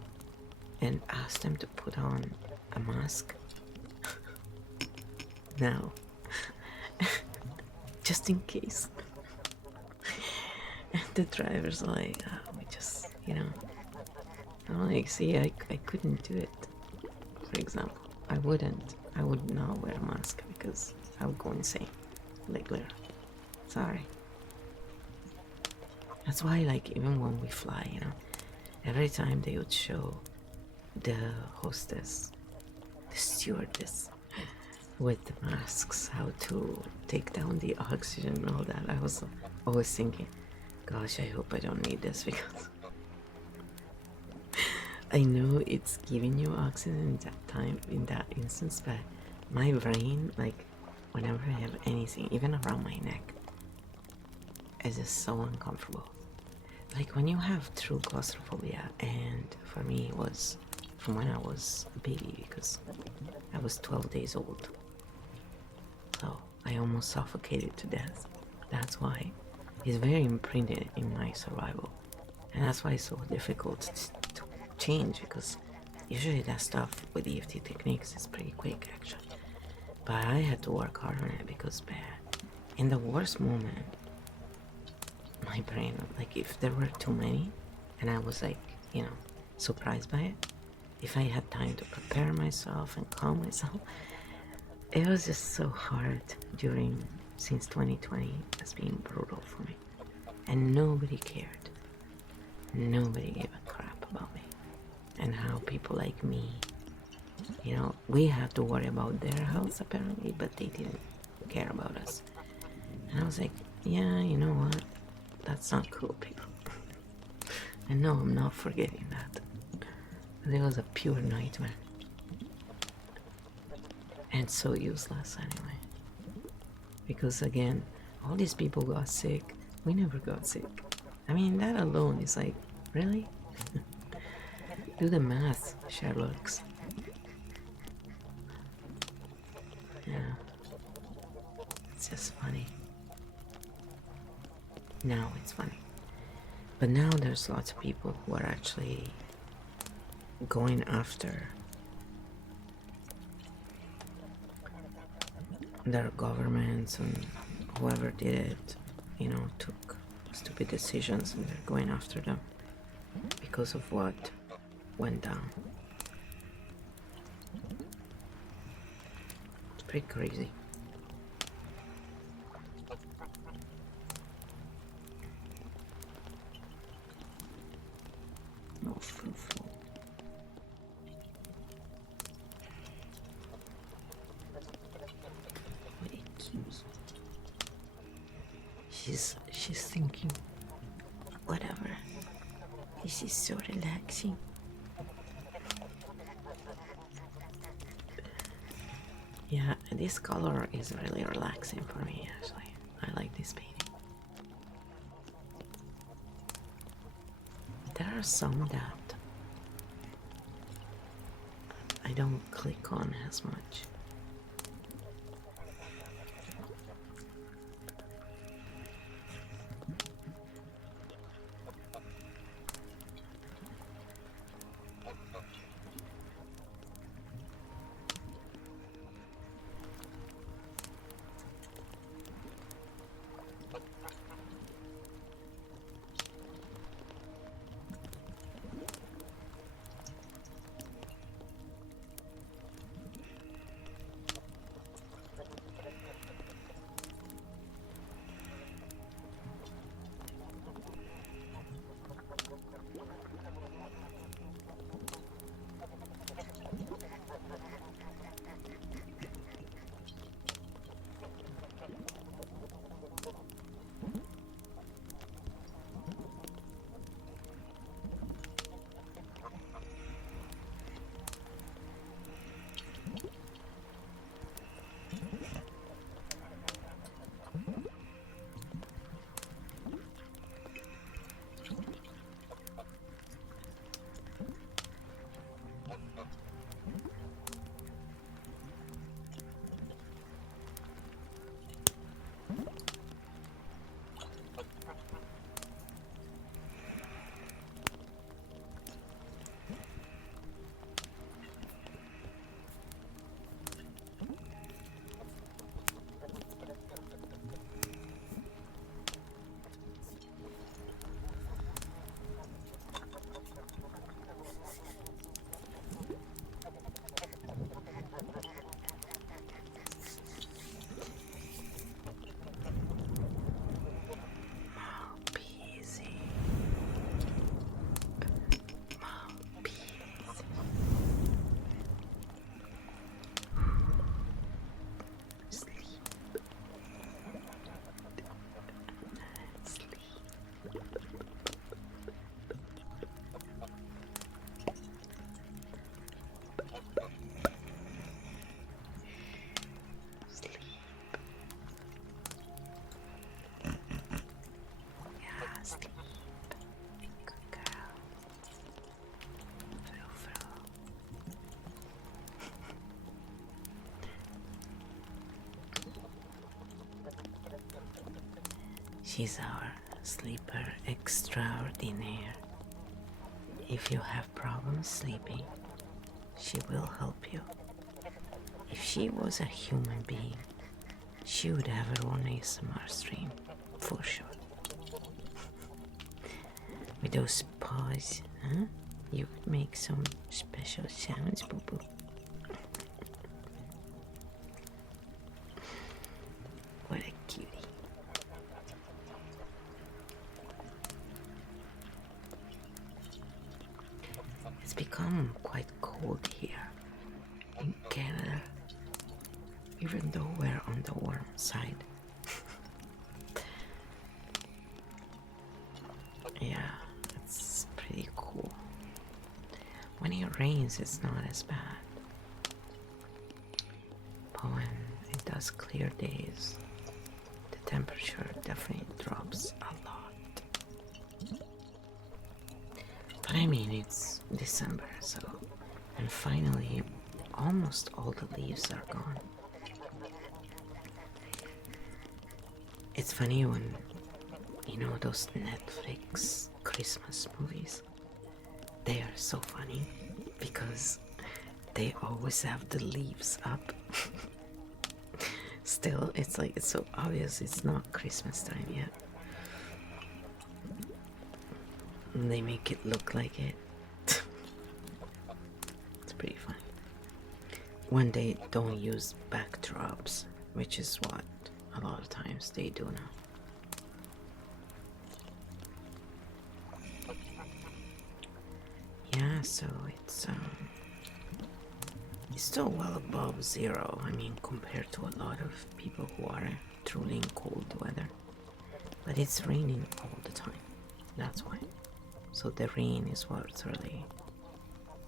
and ask them to put on a mask now, just in case. And the driver's like, we just, you know, I'm like, see, I couldn't do it. For example, I would not wear a mask because I would go insane, like literally. Sorry. That's why, like, even when we fly, you know, every time they would show the hostess, the stewardess, with the masks, how to take down the oxygen and all that, I was always thinking, gosh, I hope I don't need this, because I know it's giving you oxygen in that time, in that instance, but my brain, like, whenever I have anything, even around my neck, is just so uncomfortable. Like when you have true claustrophobia, and for me it was from when I was a baby, because I was 12 days old. So I almost suffocated to death. That's why it's very imprinted in my survival. And that's why it's so difficult to change, because usually that stuff with EFT techniques is pretty quick actually. But I had to work hard on it because in the worst moment, my brain, like if there were too many and I was like, you know, surprised by it, if I had time to prepare myself and calm myself, It was just so hard since 2020. It's been brutal for me. And nobody cared. Nobody gave a crap about me. And how people like me, you know, we had to worry about their health apparently, but they didn't care about us. And I was like, yeah, you know what? That's not cool, people. And no, I'm not forgetting that. But it was a pure nightmare. And so useless anyway. Because again, all these people got sick. We never got sick. I mean, that alone is like, really? Do the math, Sherlocks. Yeah. It's just funny. Now it's funny. But now there's lots of people who are actually going after their governments and whoever did it, you know, took stupid decisions and they're going after them because of what went down. It's pretty crazy. No foo-foo. She's thinking, whatever. This is so relaxing. Yeah, this color is really relaxing for me actually. I like this painting. There are some that I don't click on as much. She's our sleeper extraordinaire. If you have problems sleeping, she will help you. If she was a human being, she would have her own ASMR stream, for sure. With those paws, huh? You could make some special sounds, boo-boo. become quite cold here in Canada, even though we're on the warm side. Yeah, it's pretty cool. When it rains, it's not as bad. But when it does clear days, the temperature definitely drops a lot. But I mean, it's December, so, and finally, almost all the leaves are gone. It's funny when, you know, those Netflix Christmas movies, they are so funny because they always have the leaves up. Still, it's like, it's so obvious it's not Christmas time yet. And they make it look like it. It's pretty funny. When they don't use backdrops, which is what a lot of times they do now. Yeah, so it's still well above zero. I mean, compared to a lot of people who are truly in cold weather. But it's raining all the time. That's why. So the rain is what's really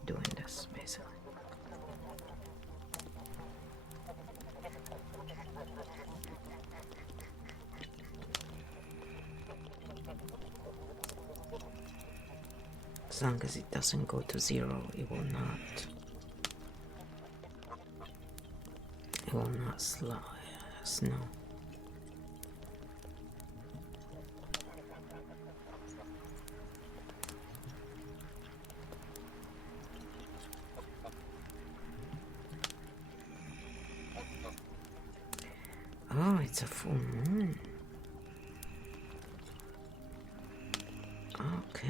doing this, basically. As long as it doesn't go to zero, it will not. It will not snow. Oh, it's a full moon. Okay.